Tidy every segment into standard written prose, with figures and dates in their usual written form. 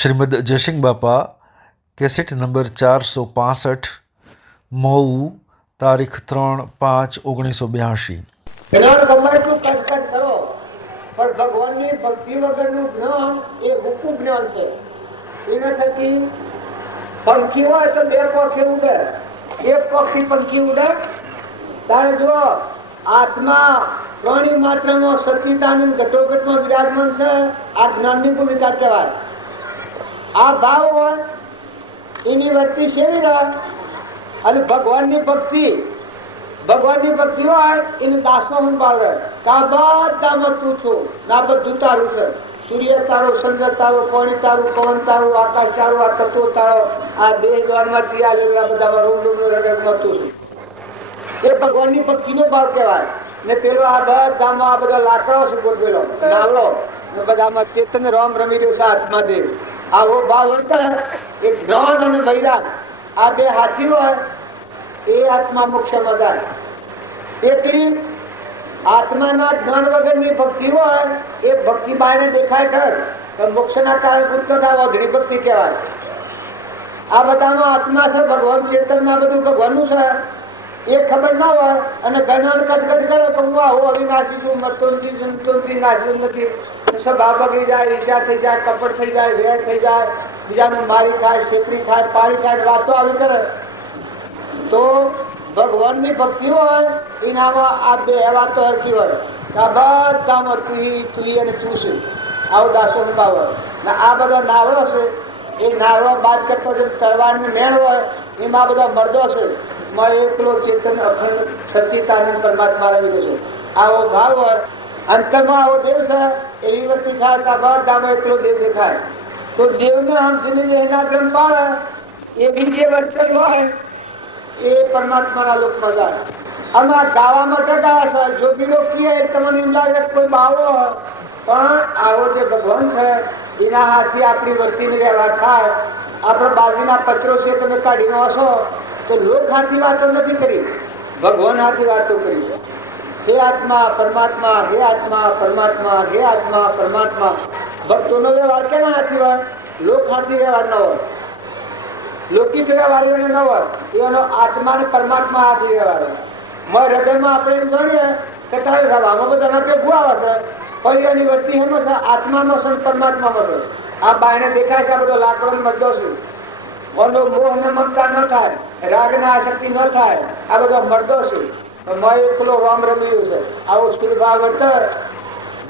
શ્રીમદ જયસિંહ બાપા cassette number 465 Mahu તારીખ 3/5/1982। જ્ઞાન ગમે એટલું કટકટ કરો પણ ભગવાનની ભક્તિ વગરનું જ્ઞાન એ હુકુ જ્ઞાન છે. એના થકી પંખી હોય તો બે પંખી ઉડે, એક પક્ષી પંખી ઉડે ત્યારે જો આત્મા પ્રાણી માત્રમાં સચ્ચિદાનંદ ઘટોઘટમાં વિરાજમાન છે. આ જ્ઞાનની ભૂમિકા કહેવાય. આ ભાવ હોય એની વૃત્તિ સેવી રહે અને ભગવાનની ભક્તિ હોય એને દાસમાં હું ભાવે કા બધામાં તું છું ના બધું તારું છે. સૂર્ય તારો, ચંદ્ર તારો, પાણી તારું, પવન તારું, આકાશ તારું, આ તત્વો તારો, આ દેહ દ્વારમાં ક્રિયા લેવા બધામાં રૂમ રગડમાં તું છું. એ ભગવાનની ભક્તિનો ભાવ કહેવાય. ને પેલો આ બધામાં આ બધા લાકડાઓ છે ગોઠવેલો નાવલો ને બધામાં ચેતન રામ રમી રહ્યો છે આત્મા દેવ. આવો ભાવ હોય એ જ્ઞાન અને વૈરાગ આ બે હાથી હોય એ આત્મા મોક્ષમાં જાય. એટલી આત્માના જ્ઞાન વગરની ભક્તિ હોય એ ભક્તિ બાયને દેખાય કર મોક્ષના કારણભૂત કરતા વધરી ભક્તિ કહેવાય. આ બધામાં આત્મા છે, ભગવાન ચેતન ના બધું ભગવાનનું છે એ ખબર ના હોય અને ઘણા કટકટ કરે તો હું આવું અવિનાશી છું, મતોથી જંતુથી નાશ્યું નથી, સભા બગડી જાય, વિચાર થઈ જાય, કપટ થઈ જાય, વેર થઈ જાય, બીજાનું મારી થાય, છેતરી થાય, પાડી થાય, વાતો આવી કરે તો ભગવાનની ભક્તિ હોય એનામાં આ બે વાતો હરકી હોય. બધામાં તું અને તું છે આવો દાસો ભાવ હોય ને આ બધા નાવડો છે એ નાવડો બાદ કરતો જે તલવારની મેળ હોય એમાં બધા મર્દો છે. એકલો ચેતન અખંડ સચ્ચિદાનંદ પરમાત્મા રહેલો છે. આવો ભાવ હોય અંતરમાં આવો દેવ છે એવી વસ્તુ થાય કે બધામાં એકલો દેવ દેખાય તો દેવને હંસની એના ગ્રમ પાડે એ બીજે વર્તન હોય એ પરમાત્માના લોકમાં જાય. આમાં ગાવા માટે ગાવા છે જો બી લોક તમને એમ લાગે કોઈ બાવો હોય પણ આવો જે ભગવાન છે એના હાથથી આપણી વર્તીને વ્યવહાર થાય. આપણે બાજુના પત્રો છે તમે કાઢીને હશો તો લોક હાથી વાતો નથી કરી, ભગવાન હાથી વાતો કરી છે. હે આત્મા પરમાત્મા, હે આત્મા પરમાત્મા, હે આત્મા પરમાત્મા. ભક્તોનો વ્યવહાર કેના હાથી હોય? લોક હાથી વ્યવહાર ન હોય, લૌકિક વ્યવહાર ન હોય. એનો આત્મા ને પરમાત્મા હાથી વ્યવહાર હોય. હૃદયમાં આપણે એમ ગણીએ કે તારે રવામાં બધા ભેગું આવે છે પણ એની વૃત્તિ એમ છે આત્મામાં છે પરમાત્મામાં છે. આ બાયને દેખાય છે આ બધો લાકડો મરદો છે. મોહ ને મમતા ન થાય, રાગ ને આસક્તિ ન થાય, આ બધો મરદો છે. એકલો રામ રમી રહ્યો છે. આવો સ્થિર ભાવ વર્તર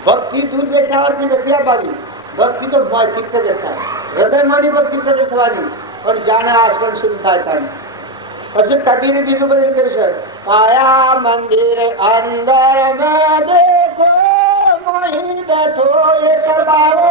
ભક્તિ દૂર દેખાવાથી નથી. આ બાજુ ભક્તિ તો ચિત્ત દેખાય, હૃદયમાંની ભક્તિ થવાની પણ જાણે આશ્રમ સુધી થાય થાય. પછી કબીરે બીજું બધું કહ્યું છે માયા મંદિર અંદર મેં દેખો મોહી બેઠો એક બાવો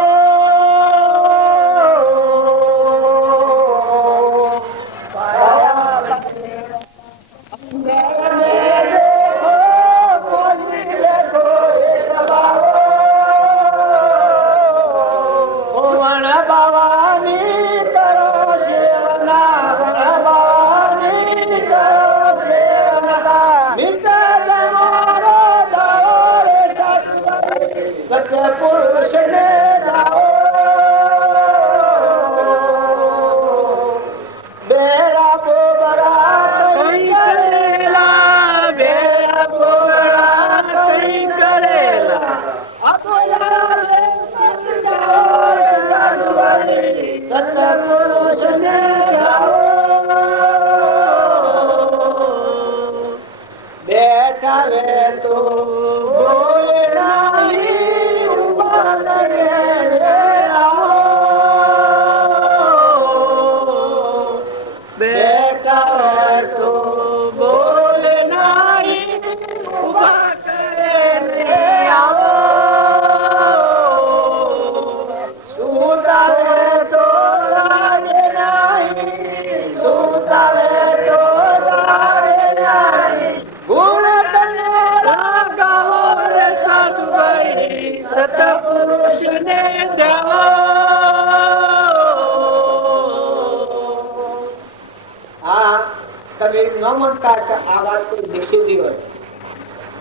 આ વાત કોઈ દીક્ષિત હોય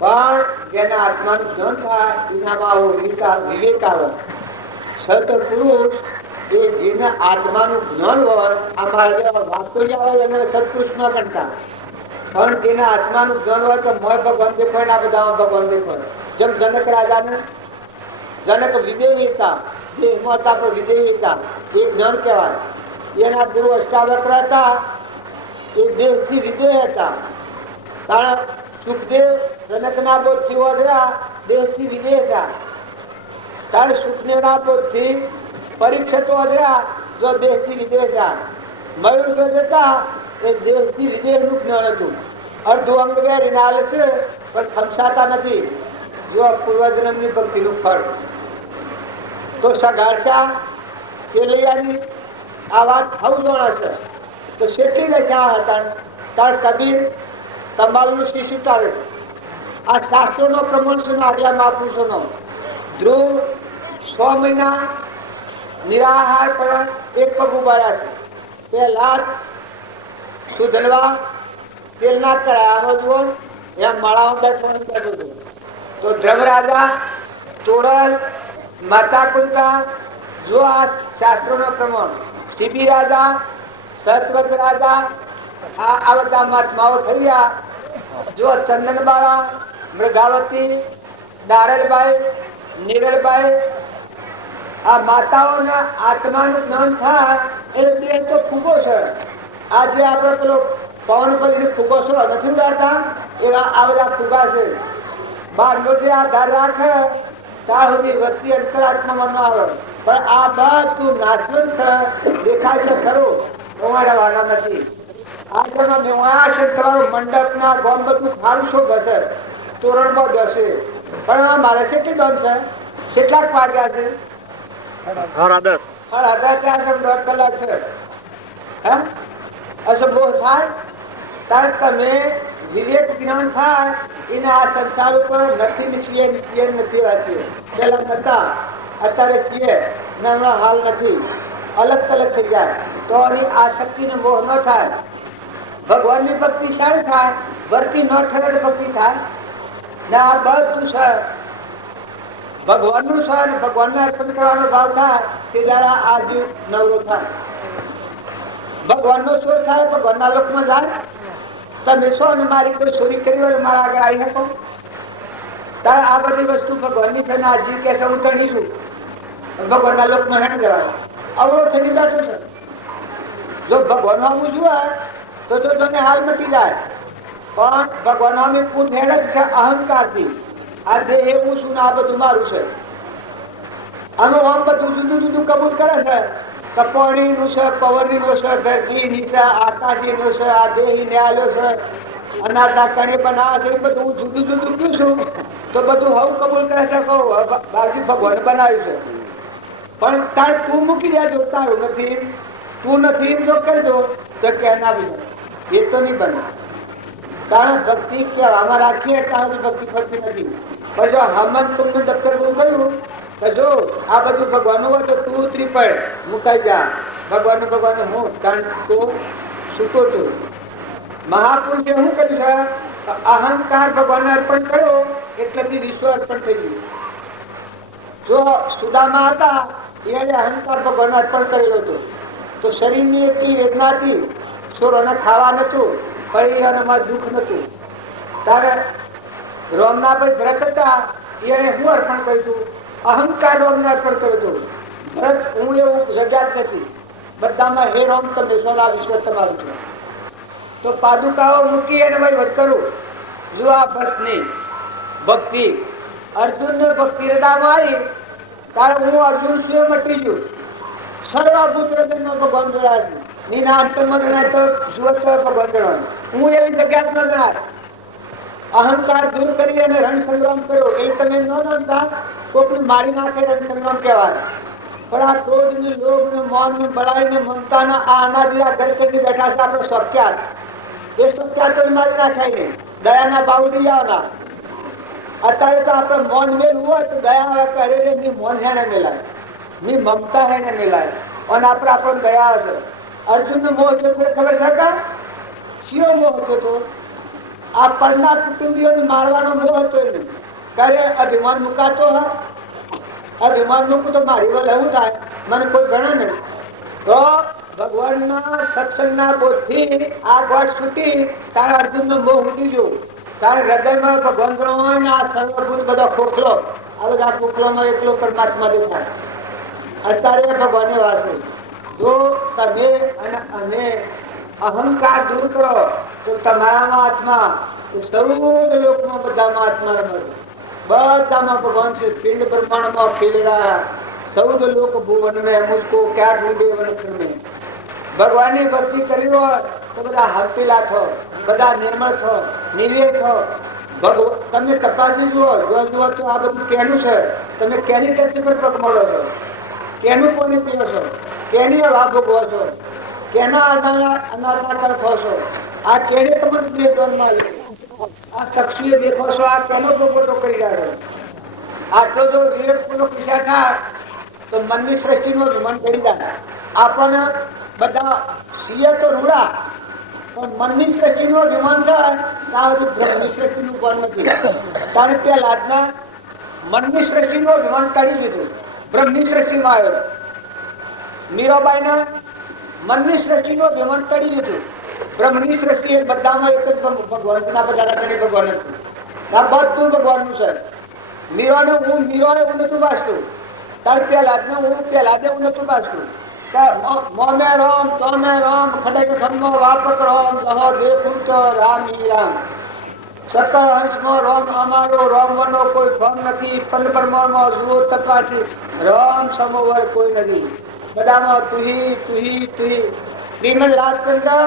પણ જેના આત્માનું જ્ઞાન થાય એનામાં વિવેક આવે. સત પુરુષ એ જેને આત્માનું જ્ઞાન હોય, આ મારા વાતો જ આવે અને સત્પુરુષ ન કરતા, પણ જેને આત્માનું જ્ઞાન હોય તો મોય ભગવાન દેખાય ને આ બધામાં ભગવાન દેખાય. જેમ જનક રાજાને જનક વિદેહી હતા, દેહમાં હતા પણ વિદેહી હતા, એ જ્ઞાન કહેવાય. એના ગુરુ અષ્ટાવક્ર હતા, એ દેહથી વિદેહ હતા. કારણ સુખદેવ જનકના બોધથી વધ્યા, દેહથી વિદેહ હતા. કારણ સુખદેવના બોધથી પરીક્ષિતો વધ્યા, જો દેહથી વિદેહ હતા. મયુર જો જતા એ દેહથી વિદેહનું જ્ઞાન હતું. અડધું અંગ વેરીને આવે છે પણ ખમસાતા નથી. જો પૂર્વજન્મની ભક્તિનું ફળ તો સગાડશા ચેલૈયાની આ વાત થવું જોણા છે. તો શેઠી દશા હતા તાર કબીર તમારું શિશુ તારે આ શાસ્ત્રોનો પ્રમાણ છે. આગલા મહાપુરુષોનો ધ્રુવ 6 મહિના નિરાહાર પણ એક પગ ઉભાર્યા છે. પહેલા સુધલવા તેલના તળાવો જુઓ, એમ માળાઓ બેઠો હતો. તો ધ્રમરાજા, તોરલ, માતા કુલકા, જો આ શાસ્ત્રોનો પ્રમાણ. શિબી રાજા, સતવત રાજા, આ બધા મહાત્માઓ થઈ ગયા. જો ચંદનબાળા, મૃગાવતી, નારળબાઈ, નીરળબાઈ, આ માતાઓના આત્માનું જ્ઞાન થાય એ દેહ તો ફૂગો છે. આજે આપણે પેલો પવન કરીને ફૂગો છો નથી ઉડાડતા, એવા આ બધા ફૂગા છે. બહારનો જે આધાર રાખે ત્યાં સુધી વસ્તી અંતરાત્મામાં ન આવે. પણ આ બધું નાશવંત દેખાય છે ખરું, તમારા વાળા નથી. આ જનો મેવાશ તમારો મંડપના ગોમ બધું ખારું શું ઘસે, તોરણમાં ઘસે. પણ મારે કેટલી દોન છે, કેટલાક વાગ્યા છે? 10:30. 10:30 કલાક છે. હે અસંભવ થાય ત્યારે તમે વિવેક જ્ઞાન થાય એને આ સંસાર ઉપર નથી નિશ્ચય નથી વાંચીએ. પેલા નતા, અત્યારે છીએ ને હમણાં હાલ નથી. અલગ તલગ થઈ જાય તો એની આસક્તિ ને મોહ ન થાય. ભગવાનની ભક્તિ સારી થાય, વર્તી ન ઠરે તો ભક્તિ થાય ને. આ બધું છે ભગવાનનું છે અને ભગવાનને અર્પણ કરવાનો ભાવ થાય તે દ્વારા આ જીવ નવરો થાય. ભગવાનનો ચોર થાય, ભગવાનના લોકમાં જાય. તમે છો અને મારી કોઈ ચોરી કરી હોય મારા આગળ આવી શકો તારે આ બધી વસ્તુ ભગવાનની છે ને આ જીવ કે છે હું ધણી છું, ભગવાનના લોકમાં હેણ જવાય. અવરોધ થઈ બેઠું છે. જો ભગવાન આવું જુએ તો તને હાલ મટી જાય. પણ ભગવાન આમે પૂર્ણ હેડ જ છે અહંકારથી. આ દેહ એવું છું ને આ બધું મારું છે. આનું આમ બધું જુદું જુદું કબૂલ કરે છે. પાણીનું છે, પવનનું છે, ધરતીની છે, આકાશીનું છે, આ દેહી ન્યાયો છે, અનાજના કણે બનાવે છે, બધું હું જુદું જુદું કયું છું તો બધું હું કબૂલ કરે છે. કહું બાકી ભગવાન બનાવ્યું છે. પણ તાર તું મૂકી દેજો, તારું નથી, તું નથી એમ જો કરી દો તો કે ના બી એ તો નહીં બને. કારણ ભક્તિ કહેવામાં રાખીએ ત્યાં ભક્તિ ફરતી નથી. પણ જો હમન તુમને દફતર હું કહ્યું તો જો આ બધું ભગવાનનું હોય તો તું ઉતરી પડે, મુકાઈ જા. ભગવાનનું હું કારણ તો છૂટો છું. મહાપુરુષે શું કર્યું છે? અહંકાર ભગવાનને અર્પણ કર્યો એટલેથી વિશ્વ અર્પણ થઈ ગયું. જો સુદામા હતા એને અહંકાર ભગવાનને અર્પણ કરેલો હતો તો શરીરની એટલી વેદનાથી છોરોને ખાવા નતું, પરિવારમાં દુઃખ નતું. ત્યારે રોમનાભાઈ ભરત હતા એને હું અર્પણ કર્યું? અહંકાર રોમને અર્પણ કર્યું હતું. ભરત હું એવું જગ્યા જ નથી, બધામાં હે રોમ તમે સોના વિશ્વ તમારું છે. તો પાદુકાઓ મૂકી અને વહીવટ કરું. જો આ ભરતની ભક્તિ અર્જુનને ભક્તિ હૃદયમાં આવી ત્યારે હું અર્જુન સિંહ મટી ગયું. સર્વભૂત હૃદયમાં ભગવાન જણાવ્યું. નીના અંતરમાં જણાય તો જુઓ ભગવાન જણાવ્યું. હું એવી જગ્યા જ ન જણાય. અહંકાર દૂર કરી અને રણ સંગ્રામ કર્યો એ તમે ન જાણતા. કોકને મારી નાખે રણ સંગ્રામ કહેવાય. પણ આ ક્રોધ ને લોભ ને મૌન ને બળાઈ ને મમતા ના આ અનાદિલા ઘર કરી બેઠા છે આપણે સ્વખ્યાત. એ સ્વખ્યાત તો મારી નાખાય નહીં. દયાના બાવડી આવના. અત્યારે તો આપણે મૌન મેળવું હોય તો દયા આવે કરે ની મૌન હેને મેલાય, ની મમતા હેને મેલાય. અને આપણે આપણને દયા હશે. અર્જુન નો મોહ છે ખબર છે કા? શિયો મોહ હતો. આ પરના કુટુંબીઓને મારવાનો મોહ હતો એને. ત્યારે અભિમાન મુકાતો હોય, અભિમાન મૂકું તો મારી વડે એવું થાય મને કોઈ ગણે નહીં. તો ભગવાનના સત્સંગના બોધથી આ ગોઠ છૂટી તારે અર્જુનનો મોહ ઉડી ગયો. તારે હૃદયમાં ભગવાન હોય ને આ સર્વગુણ બધો ખોખલો, આ બધા ખોખલામાં એકલો પરમાત્મા દેખાય. અત્યારે ભગવાનને વાસ નહીં. જો તમે અને અમે અહંકાર દૂર કરો તો તમારામાં આત્મા, સૌ લોકમાં બધામાં આત્મા રમે, બધામાં ભગવાન છે. પિંડ બ્રહ્માંડમાં ખેલેલા સૌદ લોક ભુવન મેં મુझको क्या ढूंढे वनक्षण में. ભગવાનની ભક્તિ કરી હોય તો બધા હર્પેલા છો, બધા નિર્મળ છો, નિર્લેપ છો. તમે તપાસી જુઓ, જુઓ તો આ બધું કેનું છે. તમે કેની દ્રષ્ટિ પર પગ મળો છો, કેનું કોને પીવો છો, કેની લાભ ભોગવો છો, કેના અનાર ખો છો. આ કેને તમને દેવમાં આ શખ્સીએ દેખો છો, આ કેનો ભોગવટો કરી રહ્યા છો. આટલો જો વિવેક પૂર્વક વિચાર થાય તો મનની સૃષ્ટિનો મન કરી જાય. આપણને બધા સીએ તો રૂડા, પણ મનની સૃષ્ટિનો વિમાન છે ત્યાં બધું બ્રહ્મની સૃષ્ટિનું પણ નથી. કારણ કે આજના મનની સૃષ્ટિનો વિમાન કાઢી દીધું, બ્રહ્મની સૃષ્ટિમાં આવ્યો. મીરાબાઈને મનની સૃષ્ટિનો વિમાન કાઢી દીધું, બ્રહ્મની સૃષ્ટિ. એ બધામાં એક જ ભગવાન, બધા ભગવાન હતું. આ બધું ભગવાનનું છે. મીરાને હું મીરાને હું નતું બાજતું, તાર પેલા હું પેલા દે હું નતું બાજતું. મોમે રામ તોમે રામ ખડક ખમ્મો વાપક રામ કહો દેખું તો રામ ઈ રામ. સકળ હંસમાં રામ અમારો, રામનો કોઈ ફોન નથી. પલ પરમાણમાં જુઓ તપાસી, રામ સમોવર કોઈ નથી. બધામાં તુહી તુહી તુહી. શ્રીમદ રાજચંદ્ર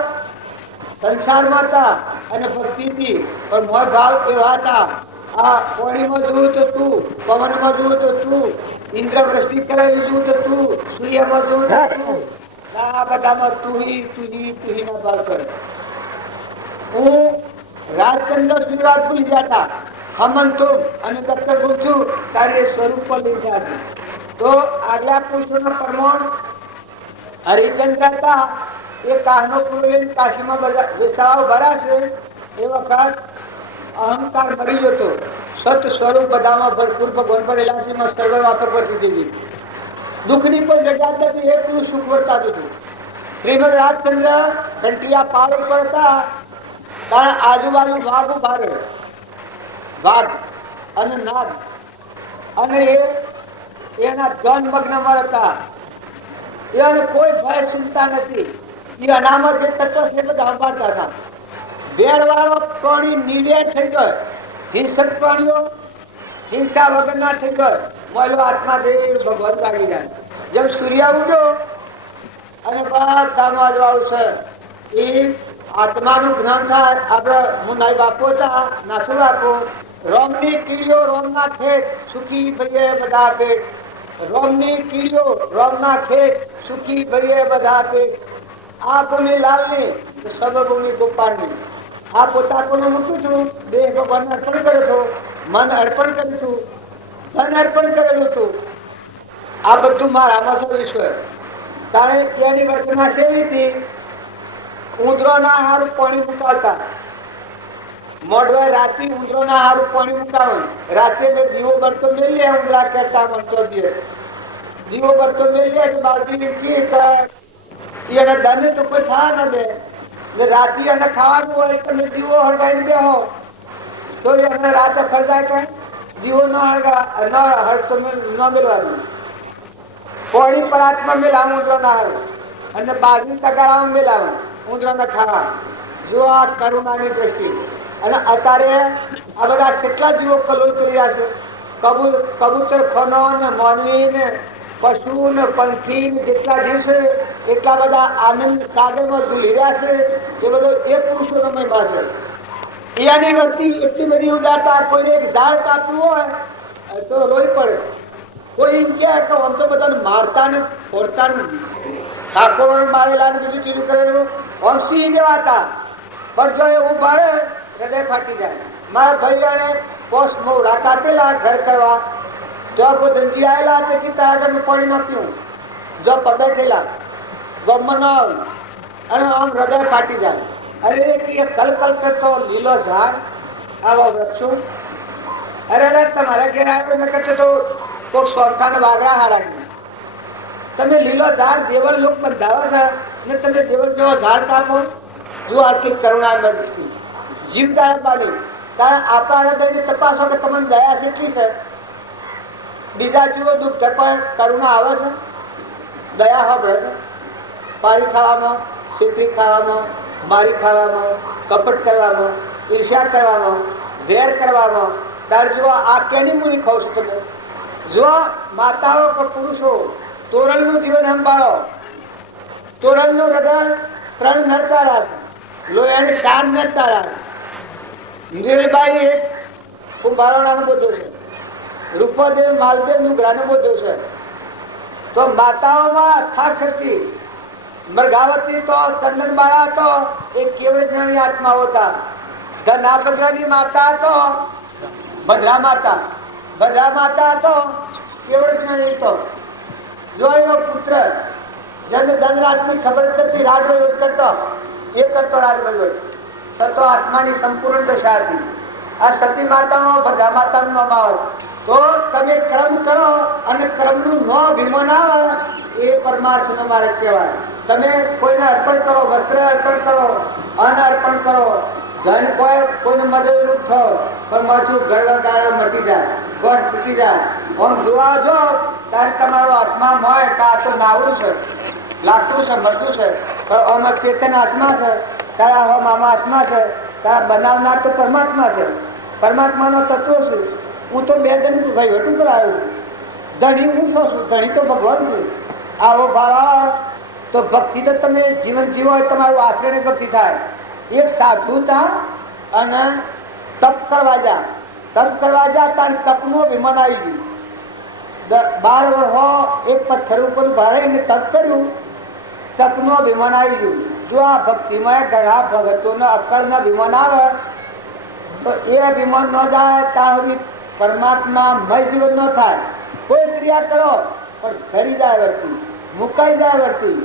સંસારમાં હતા અને ભક્તિ હતી, પણ મોહ ભાવ એવા હતા. આ પાણીમાં જોયું તો તું, પવનમાં જોયું તો તું, ઇન્દ્ર વૃષ્ટિ કરાવી જોયું તો તું, સૂર્યમાં જોયું તો તું. આ બધામાં તુહી તુહી તુહી ના ભાવ કરે. હું રાજચંદ્ર શ્રીવાદ ભૂલી ગયા હતા. હમન તું અને દત્તર ગુણ છું તારી સ્વરૂપ પર લઈ ગયા. તો આગલા પુરુષોનો પરમાણ હરિચંદ્ર હતા. એ કાહનો પૂરો લઈને કાશીમાં વેચાવ ભરા છે. એ વખત અહંકાર મરી જતો, સત સ્વરૂપ બધામાં ભરપૂર ભગવાન પર એલાસીમાં સર્વ વાપર કરતી હતી. દુઃખની કોઈ જગ્યા નથી, એટલું સુખ વર્તાતું હતું. શ્રીમદ રાજચંદ્ર ઘંટિયા પાળ ઉપર હતા, કારણ આજુબાજુ વાઘ ઉભા રહે, વાઘ અને નાગ, અને એના ધન મગ્નમાં હતા. એને કોઈ ભય ચિંતા નથી. એ અનામત જે તત્વ છે બધા સંભાળતા હતા. વેર વાળો પ્રાણી નિર્ણય થઈ ગયો, હિંસક પ્રાણીઓ હિંસા વગર ના થઈ ગયો. મોલો આત્મા દેવ ભગવાન લાગી જાય. જેમ સૂર્ય ઉડ્યો અને બધામાં વાળું છે એ આત્માનું જ્ઞાન થાય. આપડે હું નાઈ બાપો હતા, નાસુ બાપો. રોમની કીડીઓ રોમના ખેત, સુખી ભઈએ બધા પેટ. રોમની કીડીઓ રોમના ખેત, સુખી ભઈએ બધા પેટ. આ બોલી લાલની સબ બોલી ગોપાલની. આ પોતાનું મૂક્યું છું, દેહ ભગવાન અર્પણ કર્યો હતો, મન અર્પણ કર્યું હતું, ધન અર્પણ કરેલું હતું. આ બધું મારામાં સૌ ઈશ્વર. તાણે એની રચના સેવી હતી. ઉંદરોના હારું પાણી મુકાવતા, મોઢવાય રાતે ઉંદરોના હારું પાણી મુકાવે. રાતે મેં દીવો બરતો મેળીએ, ઉંદરા કહેતા મનતો દે દીવો બરતો મેળીએ તો બાજુ એને દંડ તો કોઈ થવા ન દે. રાતે એને ખાવાનું હોય તમે દીવો હળગાવી બેહો તો એને રાતે ફરજાય કઈ દીવો ન હળગા ન હળતો ન મેળવાનું. કોળી પર આત્મા મેલાવું ઉંદરો ના હારું, અને બાજરી તગાળામાં મેલાવું ઉંદરો ને ખાવા. જો આ કરુણાની દ્રષ્ટિ. અને અત્યારે આ બધા કેટલા જીવો કલોલ કરી રહ્યા છે. કબૂતર ખોનો ને માનવી ને પશુ ને પંખી ને જેટલા જીવ છે એટલા બધા આનંદ સાગરમાં ઝૂલી રહ્યા છે. એ બધો એક પુરુષોનો મહિમા છે. એની વૃત્તિ એટલી બધી ઉદારતા. કોઈને એક ઝાડ કાપવું હોય તો રોઈ પડે. કોઈ એમ કે આમ તો બધાને મારતા ને ફોડતા ને ઠાકોર મારેલા ને બીજું ચીજું કરેલું આમ સિંહ જેવા હતા. પણ જો એવું બાળે હૃદય ફાટી જાય. મારા ભાઈ પોસ્ટ મોડા કાપેલા ઘર કરવા, જો કોઈ ધંધી આવેલા તેથી તારા ઘરનું પાણી ન પીવું, જો પગેલા ગમન અને આમ હૃદય ફાટી જાય. અરે કલ કલ કરતો લીલો ઝાડ આવા વૃક્ષો. અરે તમારા ઘેર આવ્યો ન કરતો તો કોઈ સોરખાને વાગડા હારા. તમે લીલો ઝાડ દેવળ લોક બંધાવો છે ને તમે દેવળ જેવો ઝાડ કાપો. જો આટલી કરુણા મળતી જીવ તારે બાળી તારે આપણા હૃદયની તપાસો કે તમને દયા કેટલી છે. બીજા જીવો દુઃખ ધકો કરુણા આવે છે, દયા હો બ્રત. પાણી ખાવામાં, શેઠી ખાવામાં, મારી ખાવામાં, કપટ કરવામાં, ઈર્ષ્યા કરવામાં, વેર કરવામાં, તાર જો આ કેની મૂડી ખાવ છો તમે. જો માતાઓ કે પુરુષો તોરણનું જીવન સંભાળો. તોરણનું હૃદય 3 નરતારા છે, લોહીને 4 નરતારા છે. નીલબાઈ એક કુંભારોણાનો બધો છે, રૂપદેવ માલદેવ નુગરાનો બધો છે. તો માતાઓમાં અથાગ શક્તિ. મરઘાવતી તો ચંદનબાળા તો એ કેવળ જ્ઞાની આત્માઓ હતા. ધનાભદ્રની માતા તો ભદ્રા માતા, ભદ્રા માતા તો કેવળ જ્ઞાની તો. જો એનો પુત્ર ધનરાજની ખબર કરતી રાજવહીવટ કરતો, એ કરતો રાજવહીવટ. સતો આત્માની સંપૂર્ણ દશા હતી. આ સતી માતાઓ ભદ્રા માતાનું નામ આવે. તો તમે કર્મ કરો અને કર્મનું ન અભિમાન આવે, એ પરમાર્થનો માર્ગ કહેવાય. તમે કોઈને અર્પણ કરો, વસ્ત્ર અર્પણ કરો, અન્ન અર્પણ કરો, ધન કોઈને મદદરૂપ થયો, પણ માથું ગર્વ દાડા મટી જાય, ગોઠ તૂટી જાય. આમ જોવા જો ત્યારે તમારો આત્મા હોય કે આ તો નાવડું છે, લાકડું છે, મરદું છે, પણ આમાં ચેતન આત્મા છે, તારા આમાં આત્મા છે, તારા બનાવનાર તો પરમાત્મા છે. પરમાત્માનો તત્વ છે. હું તો 2 જણ વહીવટ ઉપર આવ્યો છું. ધણી હું છું, ધણી તો ભગવાન છું. આવો ભાવ તો ભક્તિ તો તમે જીવન જીવો હોય તમારું આશ્રય ભક્તિ થાય. એક સાધુતા અને તપ કરવા જા. તપ કરવા જા તાર તપનું અભિમાન આવી ગયું. 12 વર્ષ એક પથ્થર ઉપર ભરાઈને તપ કર્યું, તપનું અભિમાન આવી ગયું. જો આ ભક્તિમાં ઘણા ભગતોનો અક્કળનો અભિમાન આવે તો એ અભિમાન ન જાય ત્યાં સુધી પરમાત્મા મય જીવન ન થાય. કોઈ ક્રિયા કરો પણ ધરી જાય વર્તી, મુકાઈ જાય વર્તી,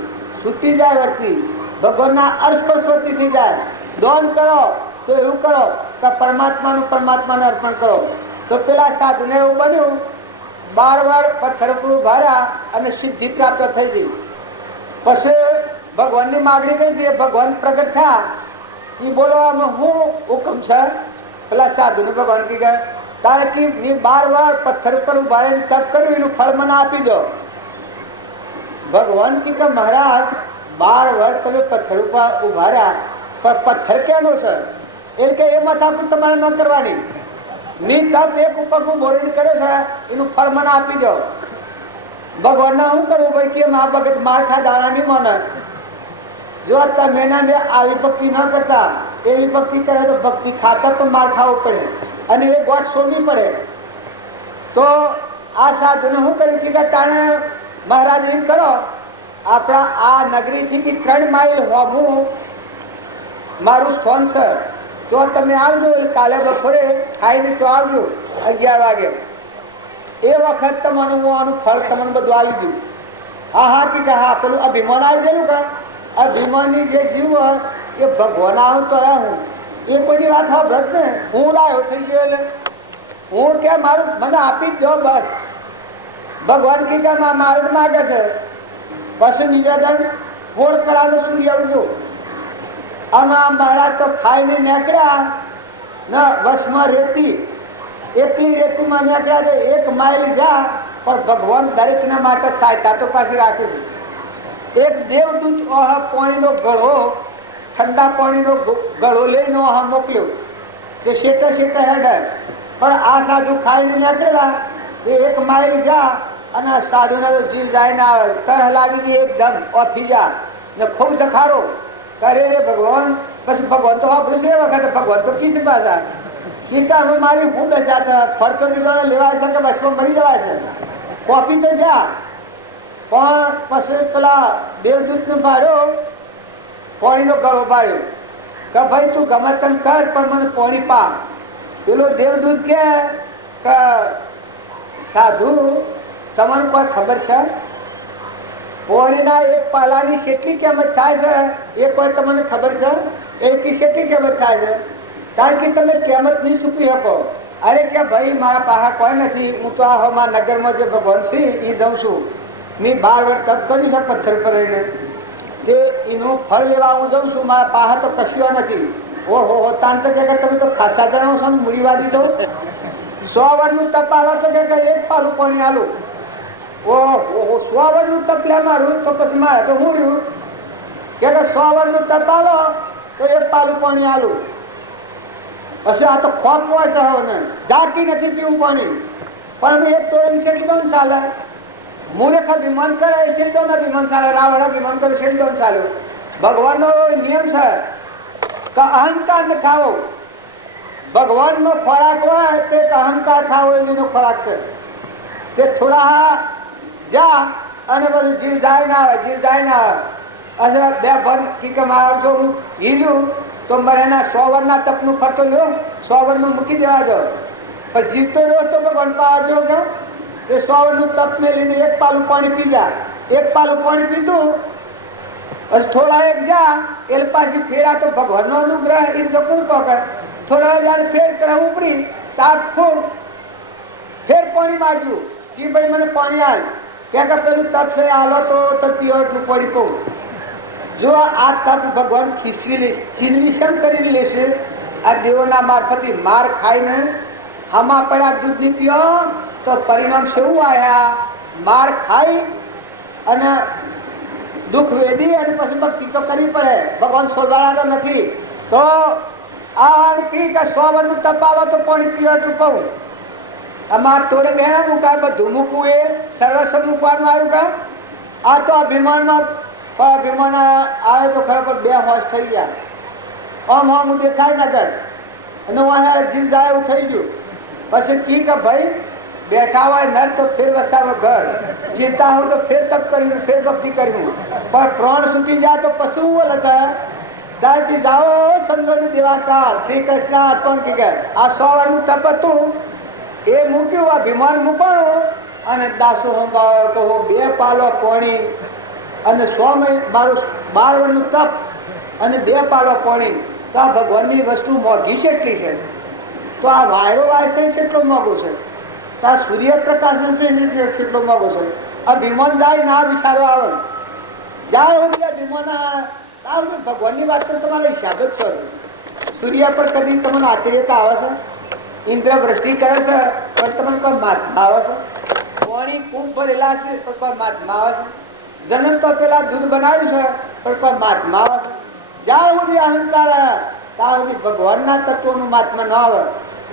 છૂટી જાય વર્તી, ભગવાનના અર્પણ સ્વર્તી થઈ જાય. દાન કરો તો એવું કરો કે પરમાત્માને અર્પણ કરો. તો પેલા સાધુને એવું બન્યું, 12 વાર પથ્થર ઉપર ભર્યા અને સિદ્ધિ પ્રાપ્ત થઈ ગઈ. પછી ભગવાનની માગણી કરી, ભગવાન પ્રગટ થયા. એ બોલવામાં હું હુકમ છે. પેલા સાધુને ભગવાન કહે તારે કે 12 વાર પથ્થર ઉપર ઉભા રહીને તપ કર્યું, એનું ફળ મને આપી દો. ભગવાન કે મહારાજ 12 વાર તમે પથ્થર ઉપર ઉભા રહ્યા, પણ પથ્થર ક્યાંનો છે? એટલે કે એ માથાકૂટ તમારે ન કરવાની. ની તપ એક પગ બોરીને કરે છે, એનું ફળ મને આપી દો. ભગવાન ના શું કરવું ભાઈ કે મા ભગત માળખા દાણા નહીં મને. જો તમે આવી ભક્તિ ન કરતા, એવી ભક્તિ કરે તો ભક્તિ ખાતર પણ માર ખાવું પડે અને એ ગોઠ શોધવી પડે. તો આ સાધુને શું કર્યું કે તાણે મહારાજ એમ કરો, આપણા આ નગરીથી 3 માઇલ હોવું મારું સ્થાન છે, તો તમે આવજો. કાલે બપોરે ખાઈને તો આવજો 11 વાગે. એ વખત તમને હું આનું ફળ તમને બધું આવી દઉં. હા કે હા પેલું અભિમાન આવી ગયેલું કે અભિમાની જે જીવ એ ભગવાન આવું તો હું એ કોઈની વાત સાંભળત ને. હું લાયો થઈ ગયો એટલે હું કે મારું મને આપી જ દો બસ. ભગવાન કીધા મારે જ માગે છે. પછી બીજા દંડ ફોડ કરાવનો સુધી આવજો. આમાં મહારાજ તો ખાઈને નીકળ્યા ને વસમાં રેતી, એટલી રેતીમાં નીકળ્યા છે 1 માઇલ જા, પણ ભગવાન દરેકના માટે સહાયતા તો પાછી રાખે છે. એક દેવદૂત પાણીનો ગળો, ઠંડા પાણીનો ગળો લઈને મોકલ્યો કે શેઠે હેડે. પણ આ સાધુ ખાઈને નીકળેલા એ 1 માઇલ જા અને સાધુનો જીવ જાય ના આવે. તરહ લાગી ગઈ, એકદમ ઓથી જા ને ખૂબ દખારો કરે રે ભગવાન. પછી ભગવાન તો આપણે છે વખતે ભગવાન તો કીધે પાછા કીધા હવે મારી શું દશા છે, ફરતો નીકળો લેવાય છે કે બસમાં મરી જવાય છે, કોપી તો જા. પણ પછી પેલા દેવદૂતને ભાડ્યો, પાણીનો ગળો ભાડ્યો કે ભાઈ તું ગમે તેમ કર પણ મને પાણી પા. પેલો દેવદૂત કે સાધુ તમને કોઈ ખબર છે પાણીના 1 પાલાની કેટલી કિંમત થાય છે? એ કોઈ તમને ખબર છે? એની કેટલી કિંમત થાય છે? કારણ કે તમે કિંમત નહીં ચૂકવી શકો. અરે કે ભાઈ મારા પાસે કોઈ નથી, હું તો આ નગરમાં જે ભગવાન છે એ જાઉં છું. મેં 12 વર્ષ તપ કર્યું છે પથ્થર પર રહીને, તે એનું ફળ લેવા હું જઉં છું. મારા પાસે તો કશું નથી. ઓહો તાન તો કે તમે તો ખાસા જણાવો છો ને મૂડીવાદી તો 100 વર્ષનું તપ આલો તો કે એક પાલું પાણી આલું. ઓહો 100 વર્ષનું તપ લે મારું તો પછી મારે તો હું રહ્યું કે 100 વર્ષનું તપ આલો તો એક પાલું પાણી આલું. પછી આ તો ખોપ હોય છે ને જાતી નથી પીવું પાણી. પણ મેં એક તો વિશે કીધો ને ચાલે મૂર્ખ અભિમાન કરે શીલતો ને અભિમાન ચાલે, રાવણ અભિમાન કરે શીલતો ને ચાલ્યો. ભગવાનનો નિયમ છે કે અહંકાર ને ખાવો. ભગવાનનો ખોરાક હોય તે અહંકાર ખાવો એનો ખોરાક છે. તે થોડા જા અને બધું જીવ જાય ના આવે, જીવ જાય ના આવે. અને બે ભર કે મારા જો હું હીલ્યું તો મારે એના 100 વર્ષના તપનું ફરતો લ્યો 100 વર્ષનું મૂકી દેવા દો. પણ જીવતો રહ્યો તો ભગવાન પાવા જો કે એ 100 વર્ષનું તપ મેળીને એક પાલું પાણી પી જા. એક પાલું પાણી પીધું પછી થોડા એક જા એટલે પાછી ફેરા તો ભગવાનનો અનુગ્રહ એ તો કોણ પકડ. થોડા જયારે ફેર કરે ઉપડી તાપ ફૂલ ફેર પાણી માગ્યું કે ભાઈ મને પાણી આલ. કે પેલું તપ છે આલો તો પીઓ એટલું પાણી કહું. જો આ તપ ભગવાન છીનવી શમ કરી લેશે. આ દેવોના મારફતે માર ખાઈને આમાં પડ્યા દૂધ ની પીઓ તો પરિણામ શું આવ્યા? માર ખાઈ અને દુઃખ વેદી અને પછી ભક્તિ તો કરવી પડે. ભગવાન શોધવાના નથી તો આ 100 વર્ષનું તપ આવો તો પાણી પીવા એટલું કહું. આમાં તોરે ઘેરા મૂકાય બધું મૂકવું એ સર્વસ્વ મૂકવાનું આવ્યું કે આ તો અભિમાનમાં અભિમાન આવે તો ખરેખર 2 હોશ થઈ ગયા. આમ હું દેખાય નગર અને જીવ જાય એવું થઈ ગયું. પછી ઠીક ભાઈ બેઠા હોય નર તો ફેર વસાવે ઘર, જીવતા હોય તો ફેર તપ કર્યું ફેર ભક્તિ કર્યું. પણ પ્રાણ સુધી જાય તો પશુ હતા ત્યારથી જાઓ સંતોની દેવાકાળ શ્રી કૃષ્ણ અર્પણ કી ગયા. આ 100 વર્ષનું તપ હતું એ મૂક્યું, અભિમાન મૂકવાનું અને દાસો સંભાળો તો 2 પાલો પાણી અને 100 મારું 12 વર્ષનું તપ અને 2 પાલો પાણી. તો આ ભગવાનની વસ્તુ મોંઘી છે એટલી છે. તો આ વાયરો વાય છે કેટલો મોંઘો છે. તો આ સૂર્યપ્રકાશ છે કેટલો મોંઘો છે. આ વિમાન જાય ના વિચારો આવે જાય હો બીજા વિમાન ભગવાનની વાત તો તમારે હિસાબ જ કરો. સૂર્ય પર કદી તમને આશ્ચર્યતા આવે છે? ઇન્દ્ર વૃષ્ટિ કરે છે પણ તમને કોઈ મહાત્મા આવે છે? પાણી કુંભ ભરેલા છે પણ કોઈ મહાત્મા આવે છે? જન્મ તો પેલા દૂધ બનાવ્યું છે પણ કોઈ મહાત્મા આવે છે? જ્યાં સુધી અહંકાર ત્યાં સુધી ભગવાનના તત્વોનું મહાત્મા ન આવે.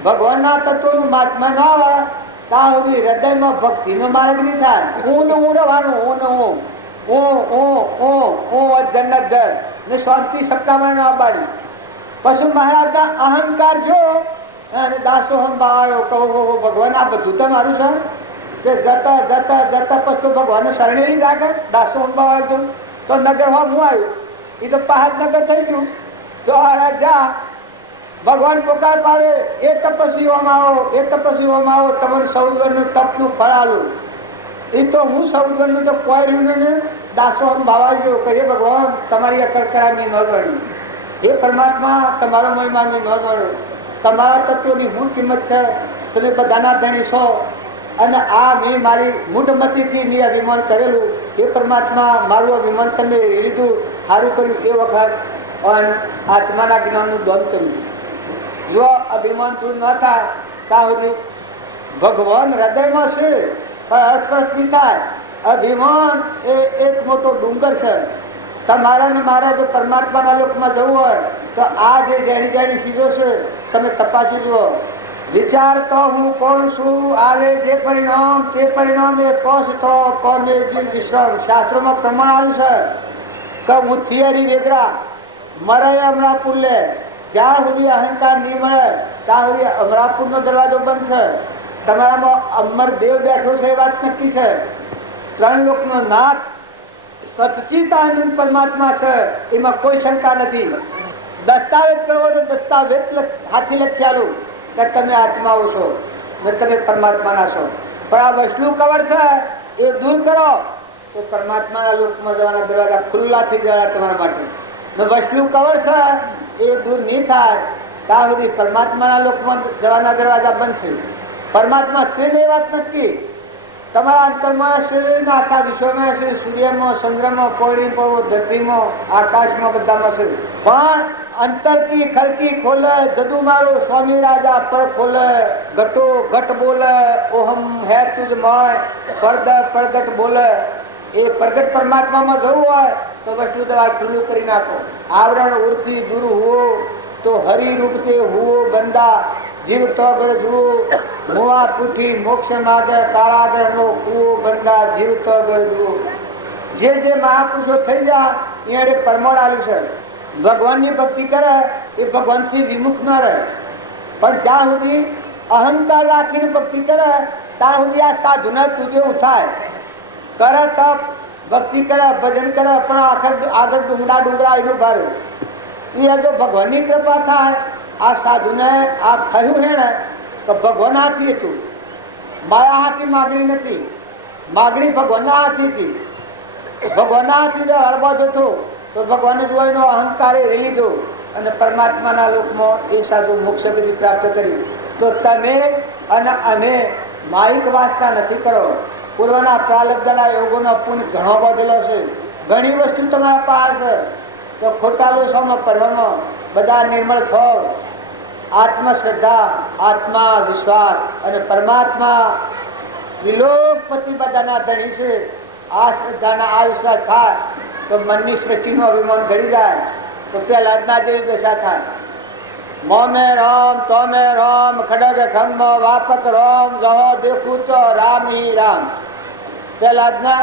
ભગવાનના તત્વોનું મહાત્મા ન આવે ત્યાં સુધી હૃદયમાં ભક્તિનો માર્ગ નહીં થાય. હું ને હું રહેવાનું, હું ને હું જન્નત ને શાંતિ સપ્તાહમાં ના પાડી. પછી મહારાજના અહંકાર જો અને દાસો સંભાળ્યો કહો ભગવાન આ બધું તમારું છે કે જતા જતા જતા પછી ભગવાન શરણે નહીં રાખે. દાસો સંભાળજો તો નગર હું આવ્યું એ તો પહાડ નગર થઈ ગયું. તો જા ભગવાન પોકાર પાડે એ તપસ્વીઓમાં આવો, એ તપસ્વીઓમાં આવો, તમારે 14 વર્ષનું તપનું ફળ આલું. એ તો હું 14 વર્ષનું તો કોઈ રહ્યું ને દાસો ભાવા ગયો કે હે ભગવાન તમારી અકળકરા મેં ન ગણ્યું. હે પરમાત્મા તમારો મહિમા મેં ન ગણ્યો. તમારા તત્વોની શું કિંમત છે? તમે બધાના ધણી છો અને આ મેં મારી મૂઢમતીથી મેં અભિમાન કરેલું. એ પરમાત્મા મારું અભિમાન તમે લીધું, સારું કર્યું. એ વખત અને આત્માના જ્ઞાનનું દોન કર્યું. જો અભિમાન દૂર ન થાય ત્યાં સુધી ભગવાન હૃદયમાં છે પણ અસ્પષ્ટ નહીં થાય. અભિમાન એ એક મોટો ડુંગર છે. તમારા ને મારા જો પરમાત્માના લોકમાં જવું હોય તો આ જે જેણી જેણી ચીજો છે તમે તપાસી જુઓ. વિચાર તો હું કોણ છું, આવે જે પરિણામ તે પરિણામ એ કોષ તો કોમે જીવ વિશ્રામ. શાસ્ત્રોમાં પ્રમાણ આવ્યું છે કે હું થિયરી વેગરા મરે અમરાપુર લે. જ્યાં સુધી અહંકાર નહીં મળે ત્યાં સુધી અમરાપુરનો દરવાજો બંધ છે. તમારામાં અમર દેવ બેઠો છે એ વાત નક્કી છે. 3 લોકનો નાથ સચિતાનંદ પરમાત્મા છે, એમાં કોઈ શંકા નથી. દસ્તાવેજ કરવો તો દસ્તાવેજ હાથી લખ્યાલું કે તમે આત્માઓ છો ને તમે પરમાત્માના છો. પણ આ વૈષ્ણુ કવર છે એ દૂર કરો તો પરમાત્માના લોકમાં જવાના દરવાજા ખુલ્લા થઈ જવાના તમારા માટે. ને વૈષ્ણુ કવર છે એ દૂર નહીં થાય ત્યાં સુધી પરમાત્માના લોકમાં જવાના દરવાજા બનશે. પરમાત્મા છે ને એ વાત નક્કી. તમારા અંતરમાં હશે ને આખા વિશ્વમાં હશે, સૂર્યમાં, ચંદ્રમાં, પૌર્ણિમાં, ધરતીમાં, આકાશમાં, બધામાં છે. પણ અંતરથી ખલકી ખોલે જદુ મારો સ્વામી રાજા પળ ખોલે, ઘટો ઘટ બોલે, ઓહમ હે તુજ મય, પડગટ બોલે. એ પ્રગટ પરમાત્મામાં જવું હોય તો વસ્તુ તમારે ખુલ્લું કરી નાખો. આવરણ ઉરથી દૂર હુઓ તો હરિરૂપ તે હુઓ બંદા, જીવ તો ગળ જુઓ મોવા પૂઠી મોક્ષ માગે, કાળાગર નો કુઓ બંદા, જીવ તો ગળ જુઓ. જે મહાપુરુષો થઈ જાય એને પરમોડ આવ્યું છે. ભગવાનની ભક્તિ કરે એ ભગવાનથી વિમુખ ન રહે. પણ જ્યાં સુધી અહંકાર રાખીને ભક્તિ કરે ત્યાં સુધી આ સાધુને પૂજ્યું થાય. કરે તપ ભક્તિ કરે ભજન કરે પણ આગળ ડુંગરા એનું ભારે. એ જો ભગવાનની કૃપા થાય આ સાધુને આ થયું હે ને તો ભગવાન હાથી હતું. માયા હાથી માગણી નથી, માગણી ભગવાનના હાથી હતી. ભગવાનના હાથી જો હળવા જતો તો ભગવાને જોઈનો અહંકાર એ લીધો અને પરમાત્માના લોકમાં એ સાધુ મોક્ષ ગતિ પ્રાપ્ત કરી. તો તમે અને અમે માયિક વાસના નથી કરો. પૂર્વના પ્રાલબ્ધના યોગોનો પુણ્ય ઘણો બધેલો છે. ઘણી વસ્તુ તમારા પાસે છે તો ખોટા લોસોમાં પડવામાં બધા નિર્મળ થાવ. આત્મશ્રદ્ધા, આત્મા વિશ્વાસ અને પરમાત્મા વિલોકપતિ બધાના ધણી છે. આ શ્રદ્ધાના આ વિશ્વાસ થાય તો મનની સૃષ્ટિનો અભિમાન ઘડી જાય તો પેલા ના જેવી દશા થાય. મોમે રામ તોમે રામ ખડગ ખંભ વાપક રામ જહો દેખું તો રામ હી રામ. પેલા ના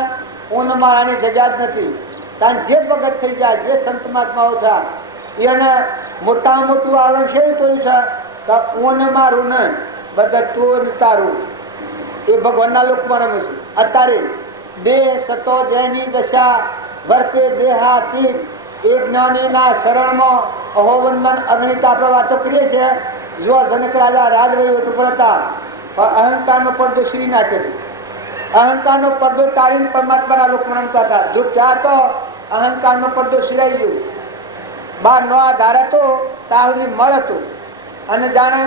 ઊન માળાની જગ્યા જ નથી. કારણ જે ભગત થઈ જાય જે સંત મહાત્માઓ છે એને મોટા મોટું આવરણ છે કર્યું છે તો ઊન મારું ને બધા તું તારું એ ભગવાનના લોકમાં રમે છે. અત્યારે દેહ સતો જેની દશા વર્તે દેહાતીત એ જ્ઞાનીના શરણમાં અહોવંદન અગણિત આપણે વાતો કરીએ છીએ. જો જનક રાજા રાજવહીવટ ઉપર હતા પણ અહંકારનો પડદો શ્રી નાખ્યો. અહંકારનો પડદો ટાળીને પરમાત્માના લોકમાં રમતા હતા. જો ત્યાં તો અહંકારનો પડદો સિરાઈ ગયો. બાર નો આધાર હતો ત્યાં સુધી મળ હતું અને જાણે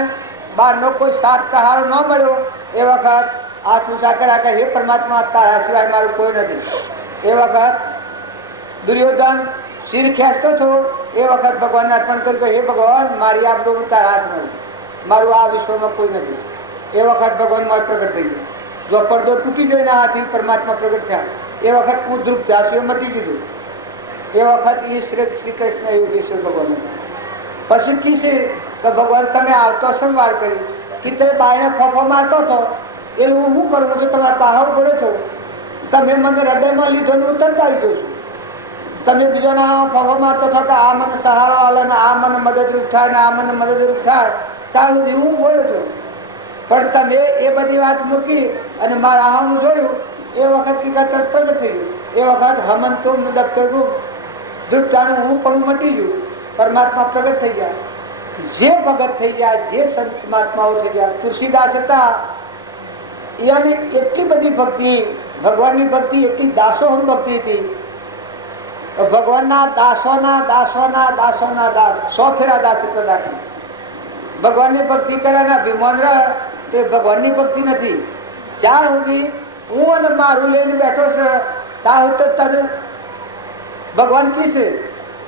બાર નો કોઈ સાથ સહારો ન મળ્યો એ વખત આ ઊંચા કર્યા કે હે પરમાત્મા તારા સિવાય મારું કોઈ નથી. એ વખત દુર્યોધન શિર ખેંચતો હતો એ વખત ભગવાનને અર્પણ કર્યું કે હે ભગવાન મારી આબરૂ તારા હાથમાં, મારું આ વિશ્વમાં કોઈ નથી. એ વખત ભગવાન માં પ્રગટ થઈ ગયો. જો પડદો તૂટી ગયો એના હાથથી પરમાત્મા પ્રગટ થયા. એ વખત કુદ્રુપ જાસીઓ મટી દીધું. એ વખત ઈ શ્રી કૃષ્ણ યોગેશ્વર ભગવાન પછી કી છે કે ભગવાન તમે આવતો સંવાર કરી કે તે બાયણે ફોફો મારતો હતો એવું હું કરું છું. તમારા પાહવ કર્યો છો તમે મને હૃદયમાં લીધો ને હું તરકારી દઉં છું. તમે બીજાના ફોફો મારતો હતો કે આ મને સહારો આલે ને આ મને મદદરૂપ થાય ને આ મને મદદરૂપ થાય ત્યાં સુધી હું બોલું છું. પણ તમે એ બધી વાત મૂકી અને મારા આહાનું જોયું એ વખત પ્રગટ થઈ ગયું. એ વખત હમંતો દફતર દૃઢતાનું હું પણ મટી ગયું. પરમાત્મા પ્રગટ થઈ ગયા. જે ભગત થઈ ગયા જે સંત મહાત્માઓ થઈ ગયા. તુલસીદાસ હતા એની એટલી બધી ભક્તિ ભગવાનની ભક્તિ એટલી દાસોહમ ભક્તિ હતી. ભગવાનના દાસોના દાસોના દાસોના દાસ 100 ફેરા દાસ એટલે દાખલ. ભગવાનની ભક્તિ કરે ને અભિમાન રહે એ ભગવાનની ભક્તિ નથી. જ્યાં સુધી હું અને મારું લઈને બેઠો છે ત્યાં સુધી તને ભગવાન કી છે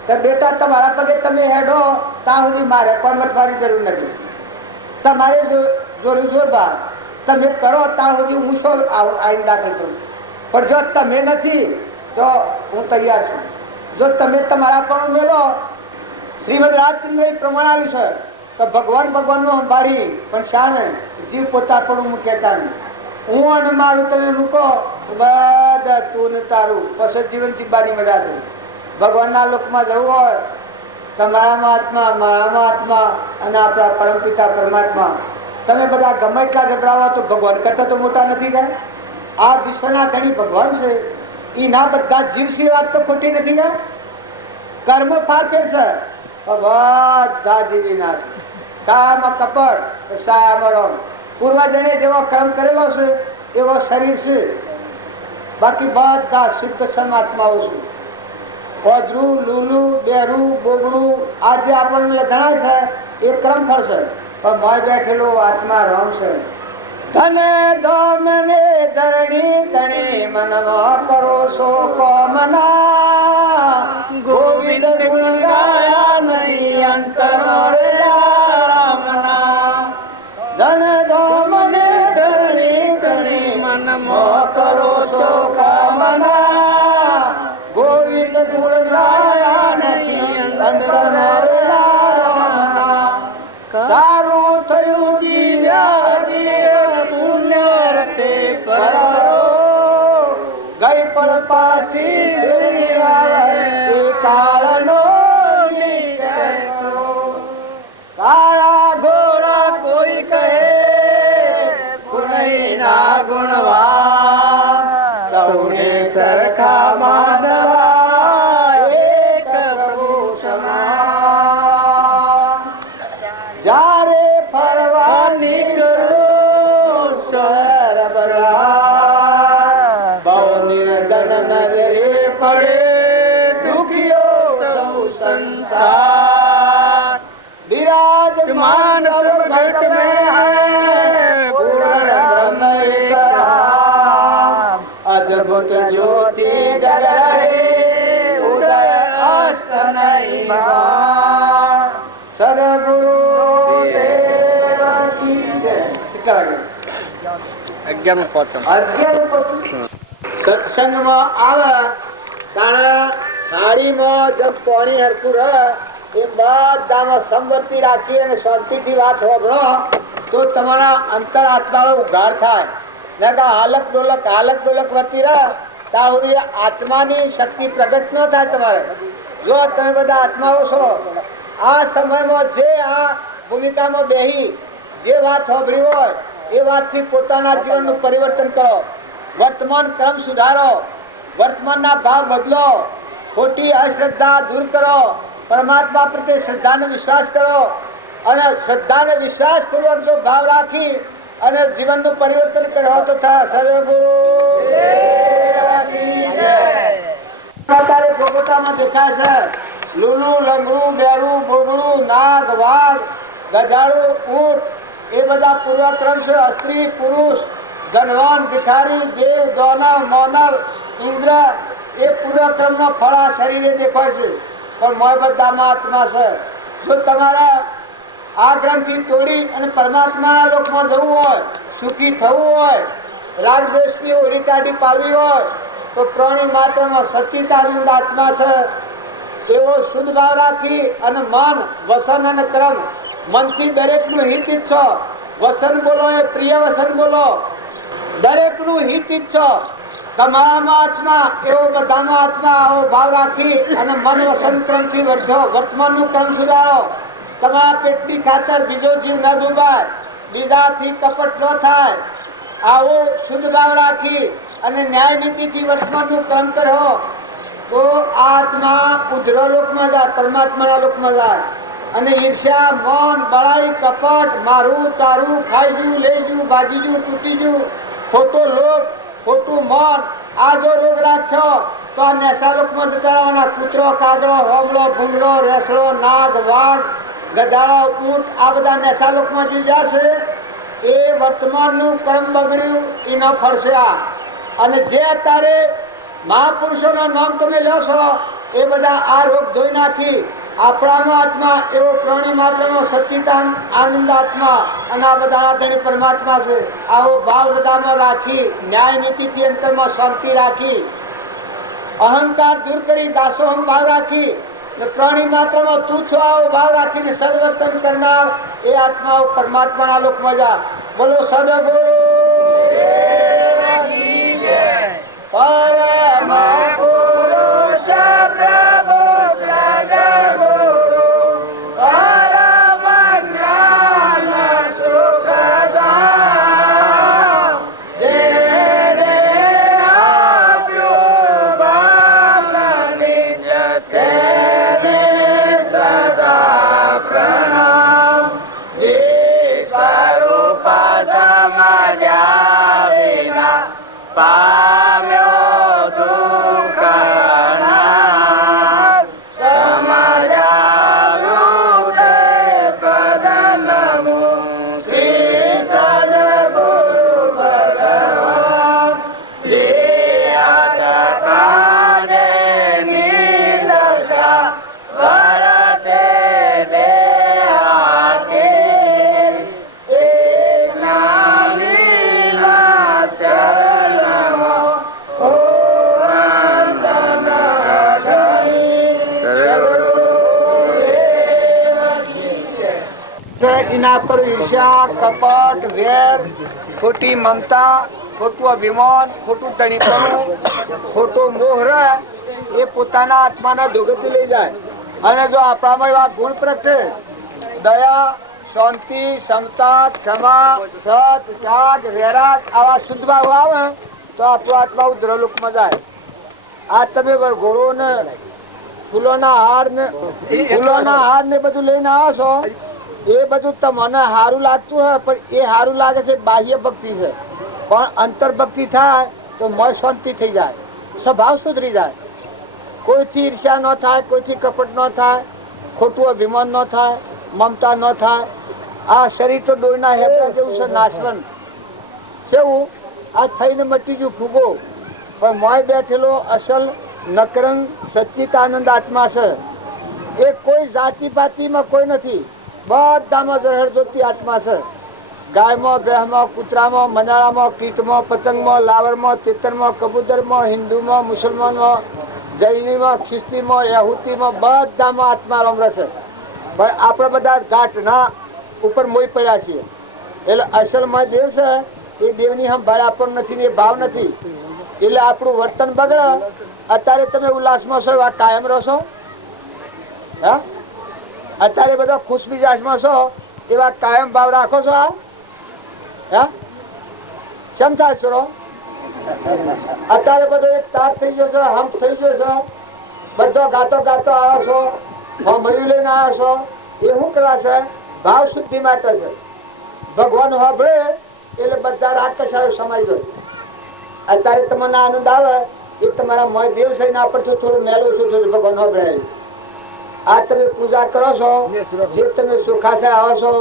કે બેટા તમારા પગે તમે હેડો ત્યાં સુધી મારે કોઈ મતવાની જરૂર નથી. તમારે જોરું જોરબાર તમે કરો ત્યાં સુધી હું શું આવીને દાખલ કરું. પણ જો તમે નથી તો હું તૈયાર છું. જો તમે તમારા પણ મેલો શ્રીમદ રાજચંદ્ર પ્રમાણ આવ્યું છે તો ભગવાન ભગવાનનું સંભાળી પણ શાણે જીવ પોતા પણ હું કહેતા નહીં. હું અને મારું તમે મૂકો બધા તું ને તારું પછી જીવન જીવવાની મજા છે. ભગવાનના લોકમાં જવું હોય તમારામાં આત્મા મારામાં આત્મા અને આપણા પરમપિતા પરમાત્મા તમે બધા ગમે એટલા ગભરાવો તો ભગવાન કરતા તો મોટા નથી ગયા. આ વિશ્વના ઘણી ભગવાન છે એના બધા જીવ સિવાય વાત તો ખોટી નથી ગયા. કર્મ ફાફેર છે બધા જીવીના સાયામાં કપટ સાયામાં રમ. પૂર્વજને જેવો કર્મ કરેલો છે એવો શરીર છે. બાકી બધા સિદ્ધ સમાત્માઓ છે. ઓજરું લૂલું બેરું બોગડું આજે આપણને ગણાય છે એ કર્મ ફળ છે. પણ મોય બેઠેલો આત્મા રામ છે. તને દોમને ધરણી તણી મનમાં કરો છો કોમના ગોવિંદ ગુણ ગાયા નહીં અંતર રે રામના ધન દોમને ધરણી તણી મનમાં કરો છો કામના ગોવિંદ ગુણ ગાયા નહીં અંતર રે રામના સારું થયું જીવ્યા પુણ્ય રતે પરો ગઈ પણ પાછી કાળનો કાળા ઘોડા કોઈ કહે પુનઃના ગુણવાન સૌને સરખા માનવા એક પ્રભુ સમાન જ્યારે ફરવા નીકળું સરબરા બહુ નિર્ધન નજરે પડે દુખીઓ સૌ સંસાર વિરાજમાન પ્રગટ में है पूर्ण ब्रह्म एक राम अद्भुत ज्योति जग रहे उदय अस्त नहीं भान सदगुरु સત્સંગમાં આવે તાણે થાળીમાં જગ પાણી હરકું રહે એ બધામાં સંવર્તી રાખી અને શાંતિથી વાત હોભળો તો તમારા અંતર આત્માનો ઉઘાર થાય ને કે હાલક ડોલક વર્તી રહે ત્યાં સુધી આત્માની શક્તિ પ્રગટ ન થાય તમારે જો તમે બધા આત્માઓ છો આ સમયમાં જે આ ભૂમિકામાં બેહી જે વાત હોભળી હોય એ વાતથી પોતાના જીવનનું પરિવર્તન કરો વર્તમાન ક્રમ સુધારો વર્તમાનના ભાવ બદલો ખોટી અશ્રદ્ધા દૂર કરો પરમાત્મા પ્રત્યે શ્રદ્ધાનો વિશ્વાસ કરો અને શ્રદ્ધાને વિશ્વાસ પૂર્વક જો ભાવ રાખી અને જીવનનું પરિવર્તન કરો તો થાય સદગુરુ અત્યારે ભોગવટામાં દેખાય છે લૂલું લંગડું બેરું બોગડું નાગ વાઘ ગજાળું ઊંટ એ બધા પૂર્વક્રમ છે સ્ત્રી પુરુષ ધનવાન ભિખારી જે દાનવ માનવ ઇન્દ્ર એ પૂર્વક્રમનો ફળ આ શરીરે દેખાય છે પણ મોય બધામાં આત્મા છે જો તમારે આ ગ્રંથથી તોડી અને પરમાત્માના લોકમાં જવું હોય સુખી થવું હોય રાગદ્વેષની ઓળી કાઢી પાડવી હોય તો પ્રાણી માત્રમાં સચ્ચિદાનંદ આત્મા છે એવો શુદ્ધ ભાવ રાખી અને મન વસન અને ક્રમ મનથી દરેકનું હિત ઈચ્છો વસન બોલો એ પ્રિય વસન બોલો દરેકનું હિત ઈચ્છો તમારામાં આત્મા એવો બધામાં આત્મા આવો ભાવ રાખી અને મન વસન ક્રમથી વધો વર્તમાનનું ક્રમ સુધારો તમારા પેટની ખાતર બીજો જીવ ન ડૂબાય બીજાથી કપટ ન થાય આવો શુદ્ધ ભાવ રાખી અને ન્યાય નીતિથી વર્તમાનનું ક્રમ કરો તો આત્મા ઉજ્જવળ લોકમાં જાય પરમાત્માના લોકમાં જાય અને ઈર્ષ્યા મૌન બળાઈ કપટ મારું તારું ખાઈજું લેજું ભાજીજું તૂટીજું ખોટો લોક ખોટું મન આ જો રોગ રાખ્યો તો આ નેસા લોકમાં જતા રહેવાના કૂતરો કાગડો હોમલો ભૂંગળો રેસડો નાગ વાઘ ગધાડો ઊંટ આ બધા નેસા લોકમાં જે જશે એ વર્તમાનનું કર્મ બગડ્યું એનો ફળશે આ અને જે અત્યારે મહાપુરુષોના નામ તમે લો છો એ બધા આ રોગ ધોઈ નાખી આપણાનો આત્મા એવો પ્રાણી માત્રનો સચ્ચિદાન આનંદ આત્મા અને આ બધા ધણી પરમાત્મા છે આવો ભાવ બધામાં રાખી ન્યાય નીતિથી અંતરમાં શાંતિ રાખી અહંકાર દૂર કરી દાસોહમ ભાવ રાખી પ્રાણી માત્રમાં તું છો આવો ભાવ રાખીને સદવર્તન કરનાર એ આત્માઓ પરમાત્માના લોકમાં જા બોલો સદગુરુ પરમ પુરુષ પ્રભુ સદગુરુ પરમ જ્ઞાન સુખદામ જેને આપ્યું બાલ નિજ તેને સદા પ્રણામ જે સ્વરૂપ સમાય અર્થ એના પર ઈર્ષ્યા, કપટ, વેર, ખોટી મમતા, ખોટું અભિમાન, ખોટું તણીપણું, ખોટો મોહ રહે એ પોતાના આત્માના દુર્ગતિ લઈ જાય. અને જો આપણામાં એવા ગુણ પ્રગટે, દયા, શાંતિ, સમતા, ક્ષમા, સત, ત્યાગ, વૈરાગ આવા શુદ્ધ ભાવ આવે તો આપણો આત્મા ઉદ્રલોકમાં જાય. આ તમે ઘોડો ને ફૂલોના હાર ને બધું લઈને આવો છો, એ બધું તમને સારું લાગતું હોય પણ એ સારું લાગે છે બાહ્ય ભક્તિ છે. પણ અંતર ભક્તિ થાય તો મન શાંતિ થઈ જાય, સ્વભાવ સુધરી જાય. કોઈથી ઈર્ષ્યા ન થાય, કોઈથી કપટ ન થાય, ખોટું અભિમાન ન થાય, મમતા ન થાય. આ શરીર તો ડોયના હેબરા જેવું છે, નાશવંત કેવું આ થઈને મટી ગયું ફૂગો, પણ મોય બેઠેલો અસલ નકરંગ સચ્ચિદાનંદ આત્મા છે. એ કોઈ જાતિ પાતિમાં કોઈ નથી, બધામાં જળહળજોતી આત્મા છે. ગાયમાં, ભેંસમાં, કૂતરામાં, મનાળામાં, કીટમાં, પતંગમાં, લાવરમાં, ચેતનમાં, કબૂતરમાં, હિન્દુમાં, મુસલમાનમાં, જૈનીમાં, ખ્રિસ્તીમાં, યહૂદીમાં બધામાં આત્મા રમરે છે. પણ આપણે બધા ઘાટના ઉપર મોઈ પડ્યા છીએ. એટલે અસલમાં દેવ છે એ દેવની સંભાળ આપણને નથી ને એ ભાવ નથી. એટલે આપણું વર્તન બગડે. અત્યારે તમે ઉલ્લાસમાં છો આ કાયમ રહો, હા? અત્યારે બધા ખુશ મિજાજમાં છો એવા કાયમ ભાવ રાખો છો. હા, કેમ થાય છો? અત્યારે બધો એક તાર થઈ ગયો છે, હમ થઈ ગયો છે, બધો ગાતો ગાતો આવ્યો છો, મળ્યું લઈને આવ્યો છો. એ શું કરવા છે? ભાવ શુદ્ધિ માટે છે. ભગવાન સાંભળે એટલે બધા રાગ કસાયો સમાઈ ગયો. અત્યારે તમને આનંદ આવે એ તમારા મય દેવ છે એના પર થોડું મેલું ઓછું થયું. ભગવાન સાંભળે આ તમે પૂજા કરો છો, જે તમે સુખાશે આવો છો,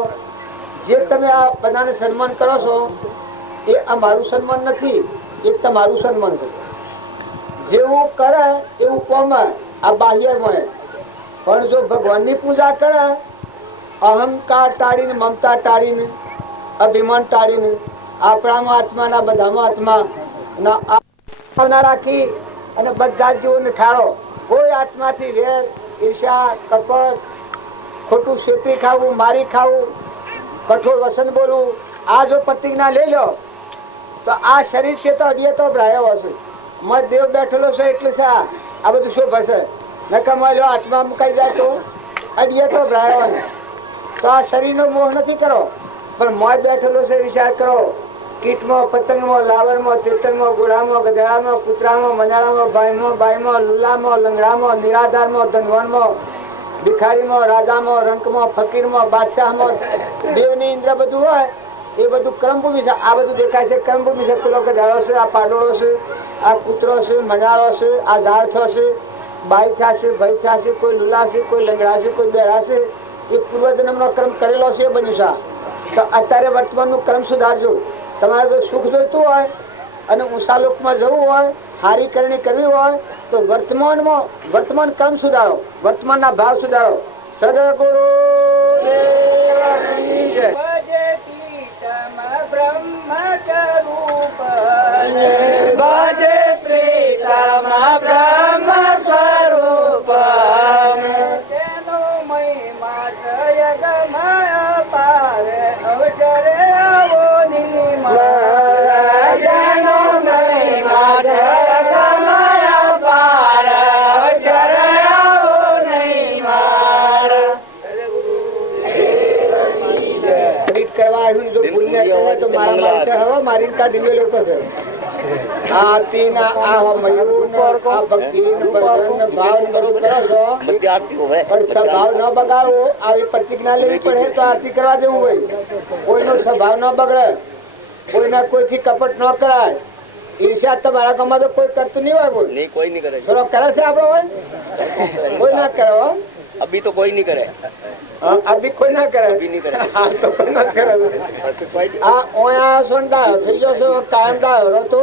જે તમે આ બધાને સન્માન કરો છો એ અમારું સન્માન નથી, એ તમારું સન્માન છે. જેવું કરે એવું પામે, આ બાહ્ય મળે. પણ જો ભગવાનની પૂજા કરે, અહંકાર ટાળીને, મમતા ટાળીને, અભિમાન ટાળીને, આપણામાં આત્માના બધામાં આત્મા રાખી અને બધા જીવોને ઠાળો. કોઈ આત્માથી વેર, ઈર્ષા, કપટ, ખોટું શેપી ખાવું, મારી ખાવું, કઠોર વસન બોલવું, આ જો પ્રતિજ્ઞા લઈ લો તો આ શરીર છે તો અડીએ તો ભરાયો હશે. મત દેવ બેઠેલો છે એટલે છે આ બધું શું ભરશે. નકમાં જો આત્મા મુકાઈ જાય તો અડીએ તો ભરાયો હશે. તો આ શરીરનો મોહ નથી કરો, પણ મોય બેઠેલો છે વિચાર કરો. કીટમાં, પતંગમાં, લાવરમાં, ચેતનમાં, ઘોડામાં, ગધેડામાં, કૂતરામાં, મનાળામાં, ભાઈમાં, બાઈમાં, લુલામાં, લંગડામાં, નિરાધારમાં, ધનવાનમાં, ભિખારીમાં, રાજામાં, રંકમાં, ફકીરમાં, બાદશાહમાં, દેવની ઇન્દ્ર બધું હોય એ બધું કર્મભૂમિ છે. આ બધું દેખાય છે કર્મભૂમિ છે. પેલો ગધાડો છે, આ પાડોળો છે, આ કૂતરો છે, મનાળો છે, આ ઝાડ થશે, બાઈ થશે, ભાઈ થશે, કોઈ લુલા છે, કોઈ લંગડા છે, કોઈ બેડા છે. એ પૂર્વજન્મનો કર્મ કરેલો છે એ બન્યું છે. તો અત્યારે વર્તમાનનું કર્મ સુધારજો. તમારે જો સુખ જોઈતું હોય અને ઊંચા લોકમાં જવું હોય, હારી કરણી કરવી હોય તો વર્તમાન કર્મ સુધારો, વર્તમાનના ભાવ સુધારો. સદગુરુ પ્રતિજ્ઞા લેવી પડે તો આરતી કરવા દેવું હોય. કોઈનો સ્વભાવ ન બગડે, કોઈના કોઈથી કપટ ન કરાય. ઈર્ષ્યા તમારા ગામમાં તો કોઈ કરતું નહીં હોય. કોઈ નહીં કરે. ચલો કરે છે આપડે હોય કોઈ ના કરે. અભી તો કોઈ નહીં કરે. અભી કોઈ ના કરે. અભી નહીં કરે. તો કોઈ ના કરે. આ ઓયા સોંડાયો થઈ જશે કાયમ ડાયો હતો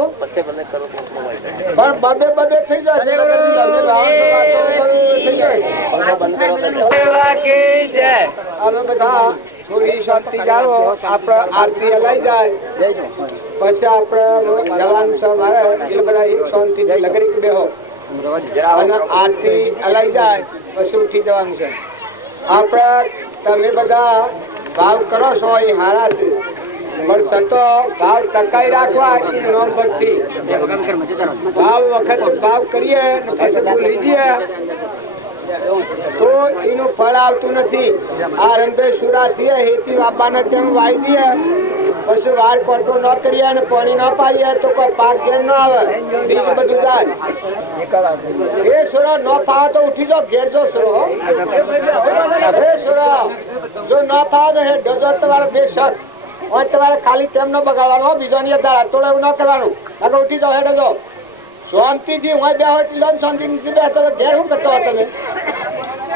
પણ બબે થઈ જશે. અમે બધા થોડી શાંતિ જાળવો. આપડે આરતી હલાઈ જાય પછી આપડે જવાનું છે મારે એટલે બધા એક શાંતિ લગરી બેહો અને આરતી હલાઈ જાય પછી ઉઠી જવાનું છે. આપડે તમે બધા ભાવ કરો છો એ હારા છે પણ સતો ભાવ ટકાઈ રાખવા એ નોમ પરથી ભાવ વખત ભાવ કરીએ ને પછી ભૂલી જઈએ તો એનું ફળ આવતું નથી. આ રંભે સુરા થઈએ હેતી બાપાને તેમ વાઈ દઈએ પછી વાર કોટો ન કરીએ અને પાણી ન પાડીએ તો કોઈ પાક ઘેર ન આવે, બીજ બધું જાય. એ સુરો ન ફાવે તો ઉઠી જાઓ, ઘેર જો સુરો હે સુરો જો ન ફાવે તો હે ડજો તમારે બે શક હોય તમારે ખાલી કેમ ન બગાડવાનો, બીજો ની અંદર અટોળે એવું ન કરવાનું. આગળ ઉઠી જાઓ, હેડો જો શાંતિથી હોય બે હોય એટલી શાંતિ નથી બે તો ઘેર શું કરતો હોય તમે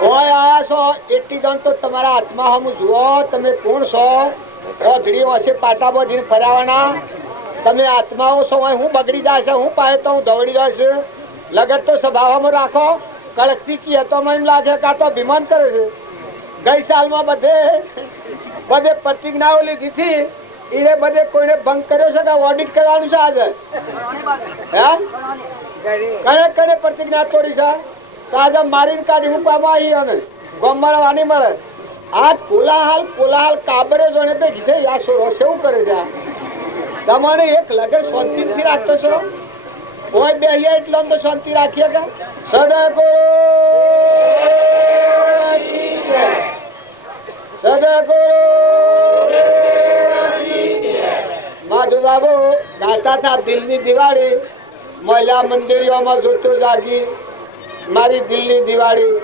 હોય આયા છો એટલી જણ તો તમારા હાથમાં હમ જુઓ તમે કોણ છો. ઓધડી હશે પાટા બોધીને ફરાવાના તમે આત્માઓ છો હોય હું બગડી જાય છે હું પાય તો હું દોડી જાય છે. લગત તો સ્વભાવમાં રાખો. કળકથી કીએ તો એમ લાગે કે આ તો અભિમાન કરે છે. ગઈ સાલમાં બધે પ્રતિજ્ઞાઓ લીધી હતી એને બધે કોઈને ભંગ કર્યો છે કે ઓડિટ કરવાનું છે આજે હે કને પ્રતિજ્ઞા તોડી છે તો આજે મારીને કાઢી મૂકવામાં આવી અને ગમવાના વાની મળે. આ કોલાહાલ કાબડે જોને તો જીધે યાસો રોષ એવું કરે છે. તમારે એક લગે શાંતિથી રાખતો છો કોઈ બે એટલે તો શાંતિ રાખીએ કે સડકો સડકો માધુ બાબુ ગાતા હતા દિલની દિવાળી મહિલા મંદિરોમાં જોતો જાગી મારી દિલની દિવાળી.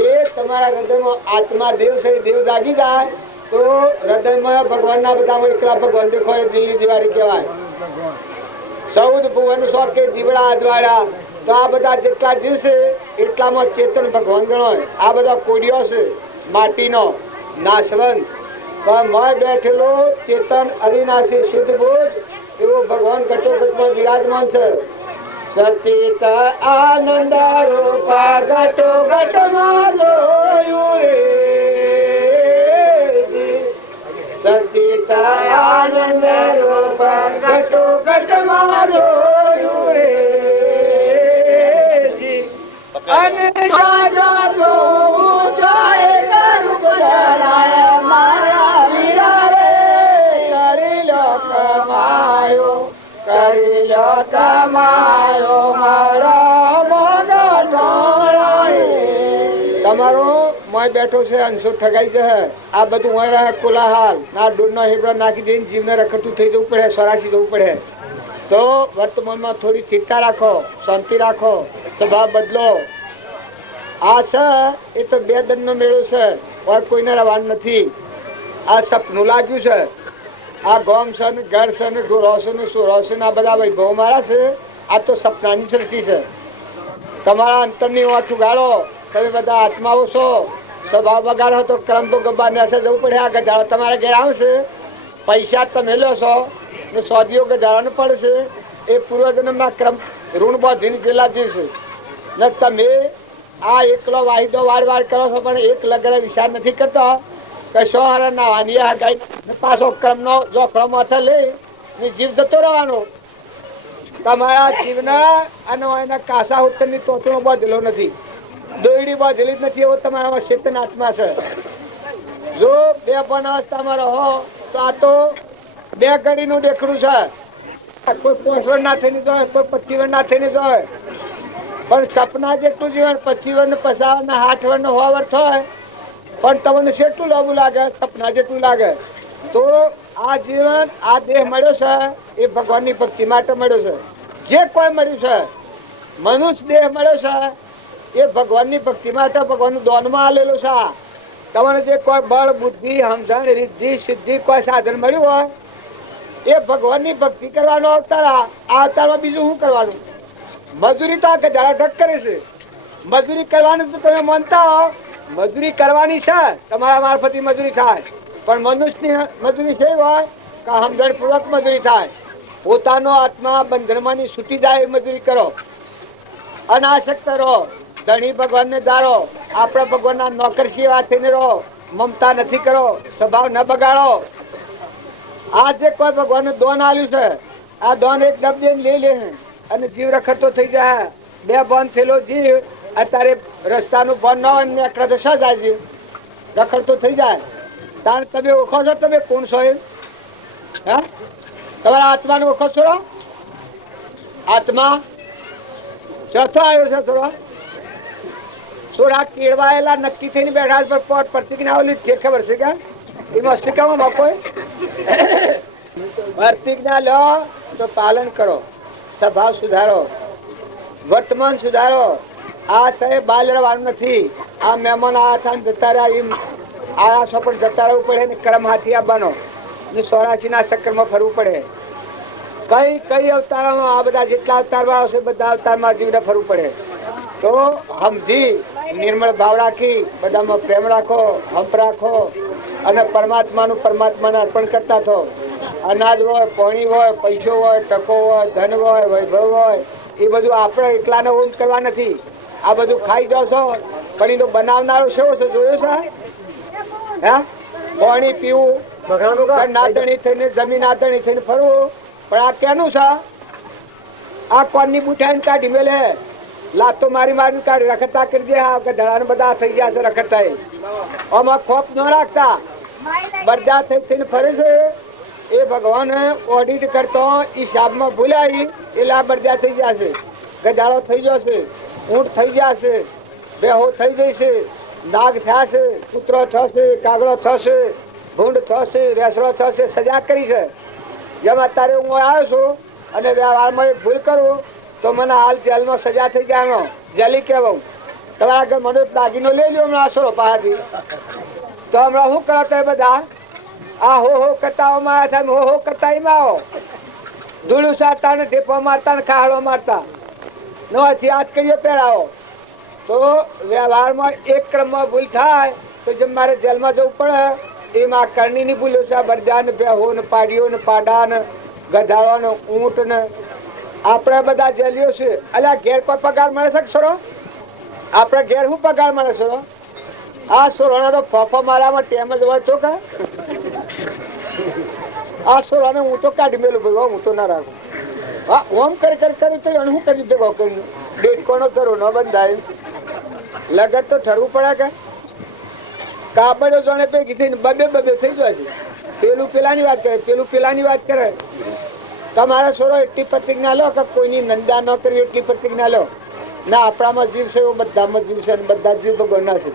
એ તમારા હૃદયમાં આત્મા દેવ છે દેવ જાગી જાય તો હૃદયમાં ભગવાનના બધા એકલા ભગવાન દેખો એ દિલની દિવાળી કહેવાય. 14 ભુવન સો કે દીવડા અજવાળા તો આ બધા જેટલા જીવ છે એટલામાં ચેતન ભગવાન ગણાય. આ બધા કોડિયો છે માટીનો નાશવંત પણ મય બેઠેલો ચેતન અવિનાશી શુદ્ધ બોધ એવો ભગવાન ઘટોઘટમાં વિરાજમાન છે. સચિત આનંદ રૂપા ઘટોઘટમાં જોયું રે સચિત આનંદ રૂપા ઘટોઘટમાં જોયું રે અને જાજા જો જાય કરું બદલાય મારા વીરા રે કરી લો કમાયો મારા મોગો તમારો મોય બેઠો છે અંશો ઠગાઈ છે. આ બધું હોય રહે કોલાહાલ ના ડોરનો હેબડો નાખી દઈને જીવને રખડતું થઈ જવું પડે, સરાસી જવું પડે. તો વર્તમાનમાં થોડી ચિંતા રાખો, શાંતિ રાખો, સ્વભાવ બદલો. આ છે એ તો બે દનનો મેળો છે, કોઈને રવાનું નથી. આ સપનું લાગ્યું છે. આ ગોમ છે ને ઘર છે ને ઢોરો છે ને સોરો છે ને આ બધા વૈભવ મારા છે. આ તો સપનાની સૃષ્ટિ છે. તમારા અંતરની વાંચું ગાળો તમે બધા આત્માઓ છો. સ્વભાવ બગાડો તો ક્રમ તો ગબ્બા નેસે જવું પડે. આ ગધાડો તમારે ઘેર આવશે, પૈસા તમે લો છો ને સોદીઓ ગધાડવાનું પડશે. એ પૂર્વજન્મના ક્રમ ઋણ બાંધીને ગયેલા જે છે ને તમે આ એકલો વાહિદો વાર કરો છો પણ એક લગ્ન વિચાર નથી કરતો કે સો હરા નાવાની ગાય પાછો ક્રમનો જોખડો માથે લઈ ને જીવ જતો રહેવાનો. તમારા જીવના અને એના કાસા ઉત્તરની તોતણો બાંધેલો નથી, દોયડી બાંધેલી જ નથી. એવો તમારામાં ચેતન આત્મા છે. જો બે પણ અવસ્થામાં રહો તો આ તો બે ઘડીનું દેખડું છે. કોઈ 5 વર્ષ ના થઈને જાય, કોઈ 25 વર્ષ ના થઈને જાય. પણ સપના જેટલું જીવન 25 વર્ષ 50 વર્ષ 60 વર્ષ 100 વર્ષ હોય પણ તમને કેટલું લાંબુ લાગે, સપના જેટલું લાગે. તો આ જીવન આ દેહ મળ્યો છે એ ભગવાનની ભક્તિ માટે મળ્યો છે. જે કોઈ મળ્યું છે મનુષ્ય દેહ મળ્યો છે એ ભગવાનની ભક્તિ માટે ભગવાનનું દાનમાં આલેલું છે. તમને જે કોઈ બળ બુદ્ધિ સમજણ રિદ્ધિ સિદ્ધિ કોઈ સાધન મળ્યું હોય એ ભગવાનની ભક્તિ કરવાનો અવતાર. આ અવતારમાં બીજું શું કરવાનું? મજૂરી તો આ ગધાડા ઢક કરે છે. મજૂરી કરવાની તો તમે માનતા હો, મજૂરી કરવાની છે, તમારા મારફતી મજૂરી થાય. પણ મનુષ્યની મજૂરી છે હોય કે સમજણ પૂર્વક મજૂરી થાય. પોતાનો આત્મા બંધનમાંની છૂટી જાય એ મજૂરી કરો. અનાસક્ત રહો, ધણી ભગવાનને ધારો, આપણા ભગવાનના નોકર સેવા થઈને રહો. મમતા નથી કરો, સ્વભાવ ન બગાડો. આ જે કોઈ ભગવાનનું દોન આલ્યું છે આ દોન એક ડબ લઈ લે અને જીવ રખડતો થઈ જાય. બે બંધ થયેલો જીવ અત્યારે રસ્તાનું બંધ ન હોય ને એકડા તો શા જાય જીવ રખડતો થઈ જાય. તાણ તમે ઓળખો છો તમે કોણ છો એમ? હે તમારા આત્માને ઓળખો છો? આત્મા ચોથો આવ્યો છે થોડો થોડા કેળવાયેલા નક્કી થઈને બેઠા પર પોત પ્રતિજ્ઞા ઓલી છે ખબર છે કે એમાં શીખવામાં કોઈ પ્રતિજ્ઞા લો તો પાલન કરો, સ્વભાવ સુધારો, વર્તમાન સુધારો. આ સાહેબ બાલ રહેવાનું નથી. આ મહેમાન આ હતા જતા રહ્યા એમ આયા છો પણ જતા રહેવું પડે ને કર્મ હાથી આવવાનો ને 84 ના ચક્કરમાં ફરવું પડે. કઈ કઈ અવતારોમાં આ બધા જેટલા અવતાર વાળા છે બધા અવતારમાં જીવડે ફરવું પડે. તો સમજી નિર્મળ ભાવ રાખી બધામાં પ્રેમ રાખો, હંપ રાખો અને પરમાત્માને અર્પણ કરતા થો. અનાજ હોય, પાણી હોય, પૈસો હોય, ટકો હોય, ધન હોય, વૈભવ હોય, એ બધું આપણે એકલાને ઊંચ કરવા નથી. આ બધું ખાઈ જાવ છો પણ એનો બનાવનારો કેવો છે જોયો છે? હે પાણી પીવું, નાતણી થઈને જમીન આતણી થઈને ફરવું, પણ આ કેનું છે? આ કોણની બુઠાઈને કાઢી મેલે, લાતો મારી મારી કાઢી રખડતા કરી દે. આ ધડાને બધા થઈ ગયા છે રખડતા. આમાં ખોફ ન રાખતા બધા થઈને ફરે છે. એ ભગવાન ઓડિટ કરતો હિસાબમાં ભૂલાઈ એટલે આ બરજા થઈ જશે, ગધાડો થઈ જશે, ઊંટ થઈ જશે, બેહો થઈ જશે, નાગ થશે, કૂતરો થશે, કાગડો થશે, ભૂંડ થશે, રેસડો થશે. સજા કરી છે. જેમ અત્યારે હું આવ્યો છું અને વ્યવહારમાં એક ભૂલ કરું તો મને હાલ જેલમાં સજા થઈ જાય. જેલી કહેવું. તમારા આગળ મને દાગીનો લઈ લ્યો હમણાં આશરો પાસેથી. તો હમણાં શું કરો તમે બધા? આ હો કરતા હો કરતા એમાં આવો ધૂળું સારતા ને ઢેપો મારતા ને ખાડો મારતા નવાથી યાદ કરીએ પહેરાવો. તો વ્યવહારમાં એક ક્રમમાં ભૂલ થાય તો જેમ મારે જેલમાં જવું પડે એમાં કરણીની ભૂલો છે. બરજા ને બેહો ને પાડીઓ ને પાડા ને ગધાડો ને ઊંટ ને આપણે બધા જેલીઓ છે. અલ્યા ઘેર કોઈ પગાર મળે છે સરો? આપણે ઘેર શું પગાર મળે સરો? આ સોરાનો તો ફોફો મારામાં ટેમ જ હોય તો કે આ સોરાને હું તો કાઢી મેલું ભાઈ, હું તો ના રાખું. હા ઓમ કરી તો શું કરી ભેગો કર્યું? ડેટ કોનો કરો ન બંધાય? લગત તો ઠરવું પડે કે કાપડો જોડે ભેગી થઈને બબે થઈ જાય છે. પેલું પેલાની વાત કરે, પેલું પેલાની વાત કરે. તમારા સોરો એટલી પ્રતિજ્ઞા લો કે કોઈની નિંદા ન કરી એટલી પ્રતિજ્ઞા લો. ના આપણામાં જીવ છે એવું બધામાં જીવ છે, બધા જીવ ભગવાનના છે.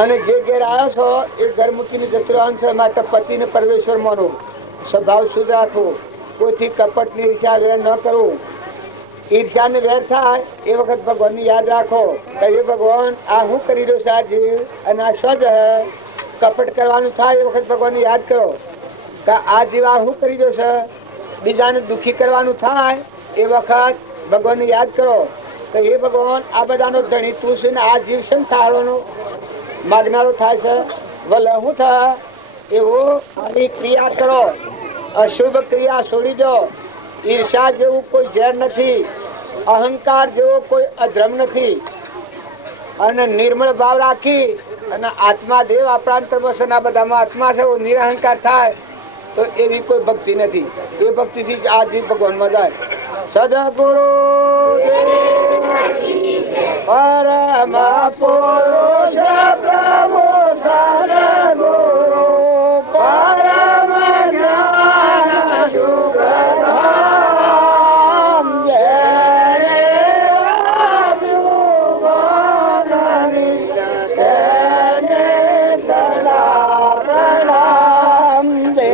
અને જે ઘેર આવ્યો છો એ ઘર મૂકીને જતું રહેવાનું છે. માટે પતિને પરમેશ્વર માનવું, સ્વભાવ શુદ્ધ રાખવું, કોઈથી કપટની ઈર્ષ્યા વેર ન કરવું. ઈર્ષ્યાને વેર થાય એ વખત ભગવાનને યાદ રાખો કે એ ભગવાન આ શું કરી રહ્યો છે આ જીવ અને આ સ્વજ હે. કપટ કરવાનું થાય એ વખત ભગવાનને યાદ કરો કે આ જીવ આ શું કરી રહ્યો છે. બીજાને દુઃખી કરવાનું થાય એ વખત ભગવાનને યાદ કરો કે એ ભગવાન આ બધાનો ધણી તું છે ને આ જીવ છે ને થાળવાનો માગનારો થાય છે. ભલે શું થાય એવું આની ક્રિયા કરો. અશુભ ક્રિયા છોડી દો. ઈર્ષા જેવું કોઈ ઝેર નથી, અહંકાર જેવો કોઈ અધર્મ નથી. અને નિર્મળ ભાવ રાખી અને આત્મા દેવ આપણા અંતરમાં છે. આ બધામાં આત્મા છે નિરહંકાર થાય તો એવી કોઈ ભક્તિ નથી. એ ભક્તિથી જ આ જીવ ભગવાનમાં જાય. સદગુરુ પરમ પુરુષ પ્રભુ સદગુરુ પરમ જ્ઞાન સુખધામ જેણે આપ્યું જ્ઞાની તેને સદા પ્રણામ. દે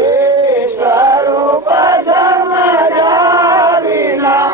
સ્વરૂપ સમજા વિના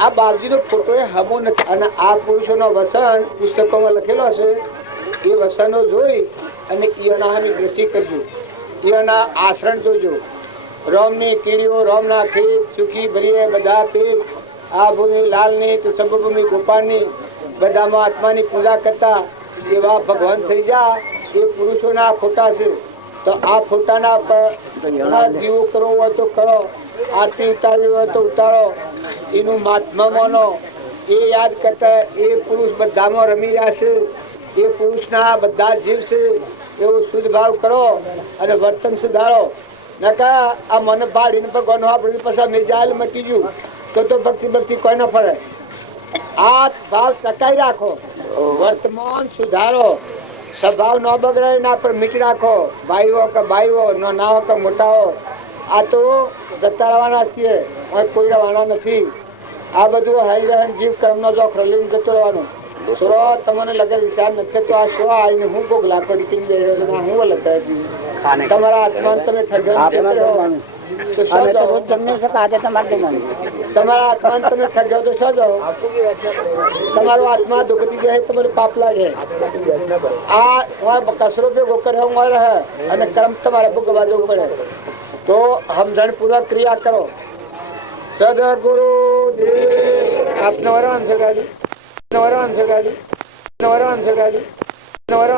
આ બાપજી નો ફોટો એ હમો નથી. અને આ પુરુષો નો વસન પુસ્તકોમાં લખેલો છે. એ વસનો જોઈ અને એના સામે દ્રષ્ટિ કરજો, એના આચરણ જોજો. રોમની કીડીઓ રોમના ખેત સુખી ભરીએ બધા પેટ આ ભૂમિ લાલની તો સર્વભૂમિ ગોપાળની બધામાં આત્માની પૂજા કરતા એવા ભગવાન થઈ જા એ પુરુષોના ફોટા છે. તો આ ફોટાના પર દીવો કરવો હોય તો કરો, આરતી ઉતારવી હોય તો ઉતારો, એનું મહાત્મા માનો. એ યાદ કરતા એ પુરુષ બધામાં રમી રહ્યા છે, એ પુરુષના બધા જીવ છે એવો શુદ્ધ ભાવ કરો અને વર્તન સુધારો. નકા આ મન ભાડીને ભગવાન આપણે પછી મેજાલ મટી ગયું તો ભક્તિ કોઈ ન ફરે. આ ભાવ ટકાઈ રાખો, વર્તમાન સુધારો, સ્વભાવ ન બગડે ના પર મીઠી રાખો. ભાઈઓ કે ભાઈઓ ના હો કે મોટા હો, આ તો જતા રહેવાના છીએ, કોઈ રહેવાના નથી. આ બધું હાઈ રહે જીવ કર્મનો જોખરો લઈને જતો રહેવાનું. સુરો તમને લગે વિચાર નથી તો આ શું આવીને હું ભોગ લાખો નીકળી ગયો હું લગાવી તમારા આત્માને તમે ઠગ્યો તો શું જાઓ? તમારા આત્માને તમે ઠગ્યો તો શું જાઓ? તમારો આત્મા દુઃખતી જાય તમારે પાપ લાગે. આ કસરો ભેગો કર્યો રહે અને કર્મ તમારે ભોગવવા જવું પડે. તો સમજણ પૂર્વક ક્રિયા કરો. સદગુરુ દેવ આપનો વરણ છે ગાડી, વરણ છે ગાડી, વરણ છે ગાડી, વરણ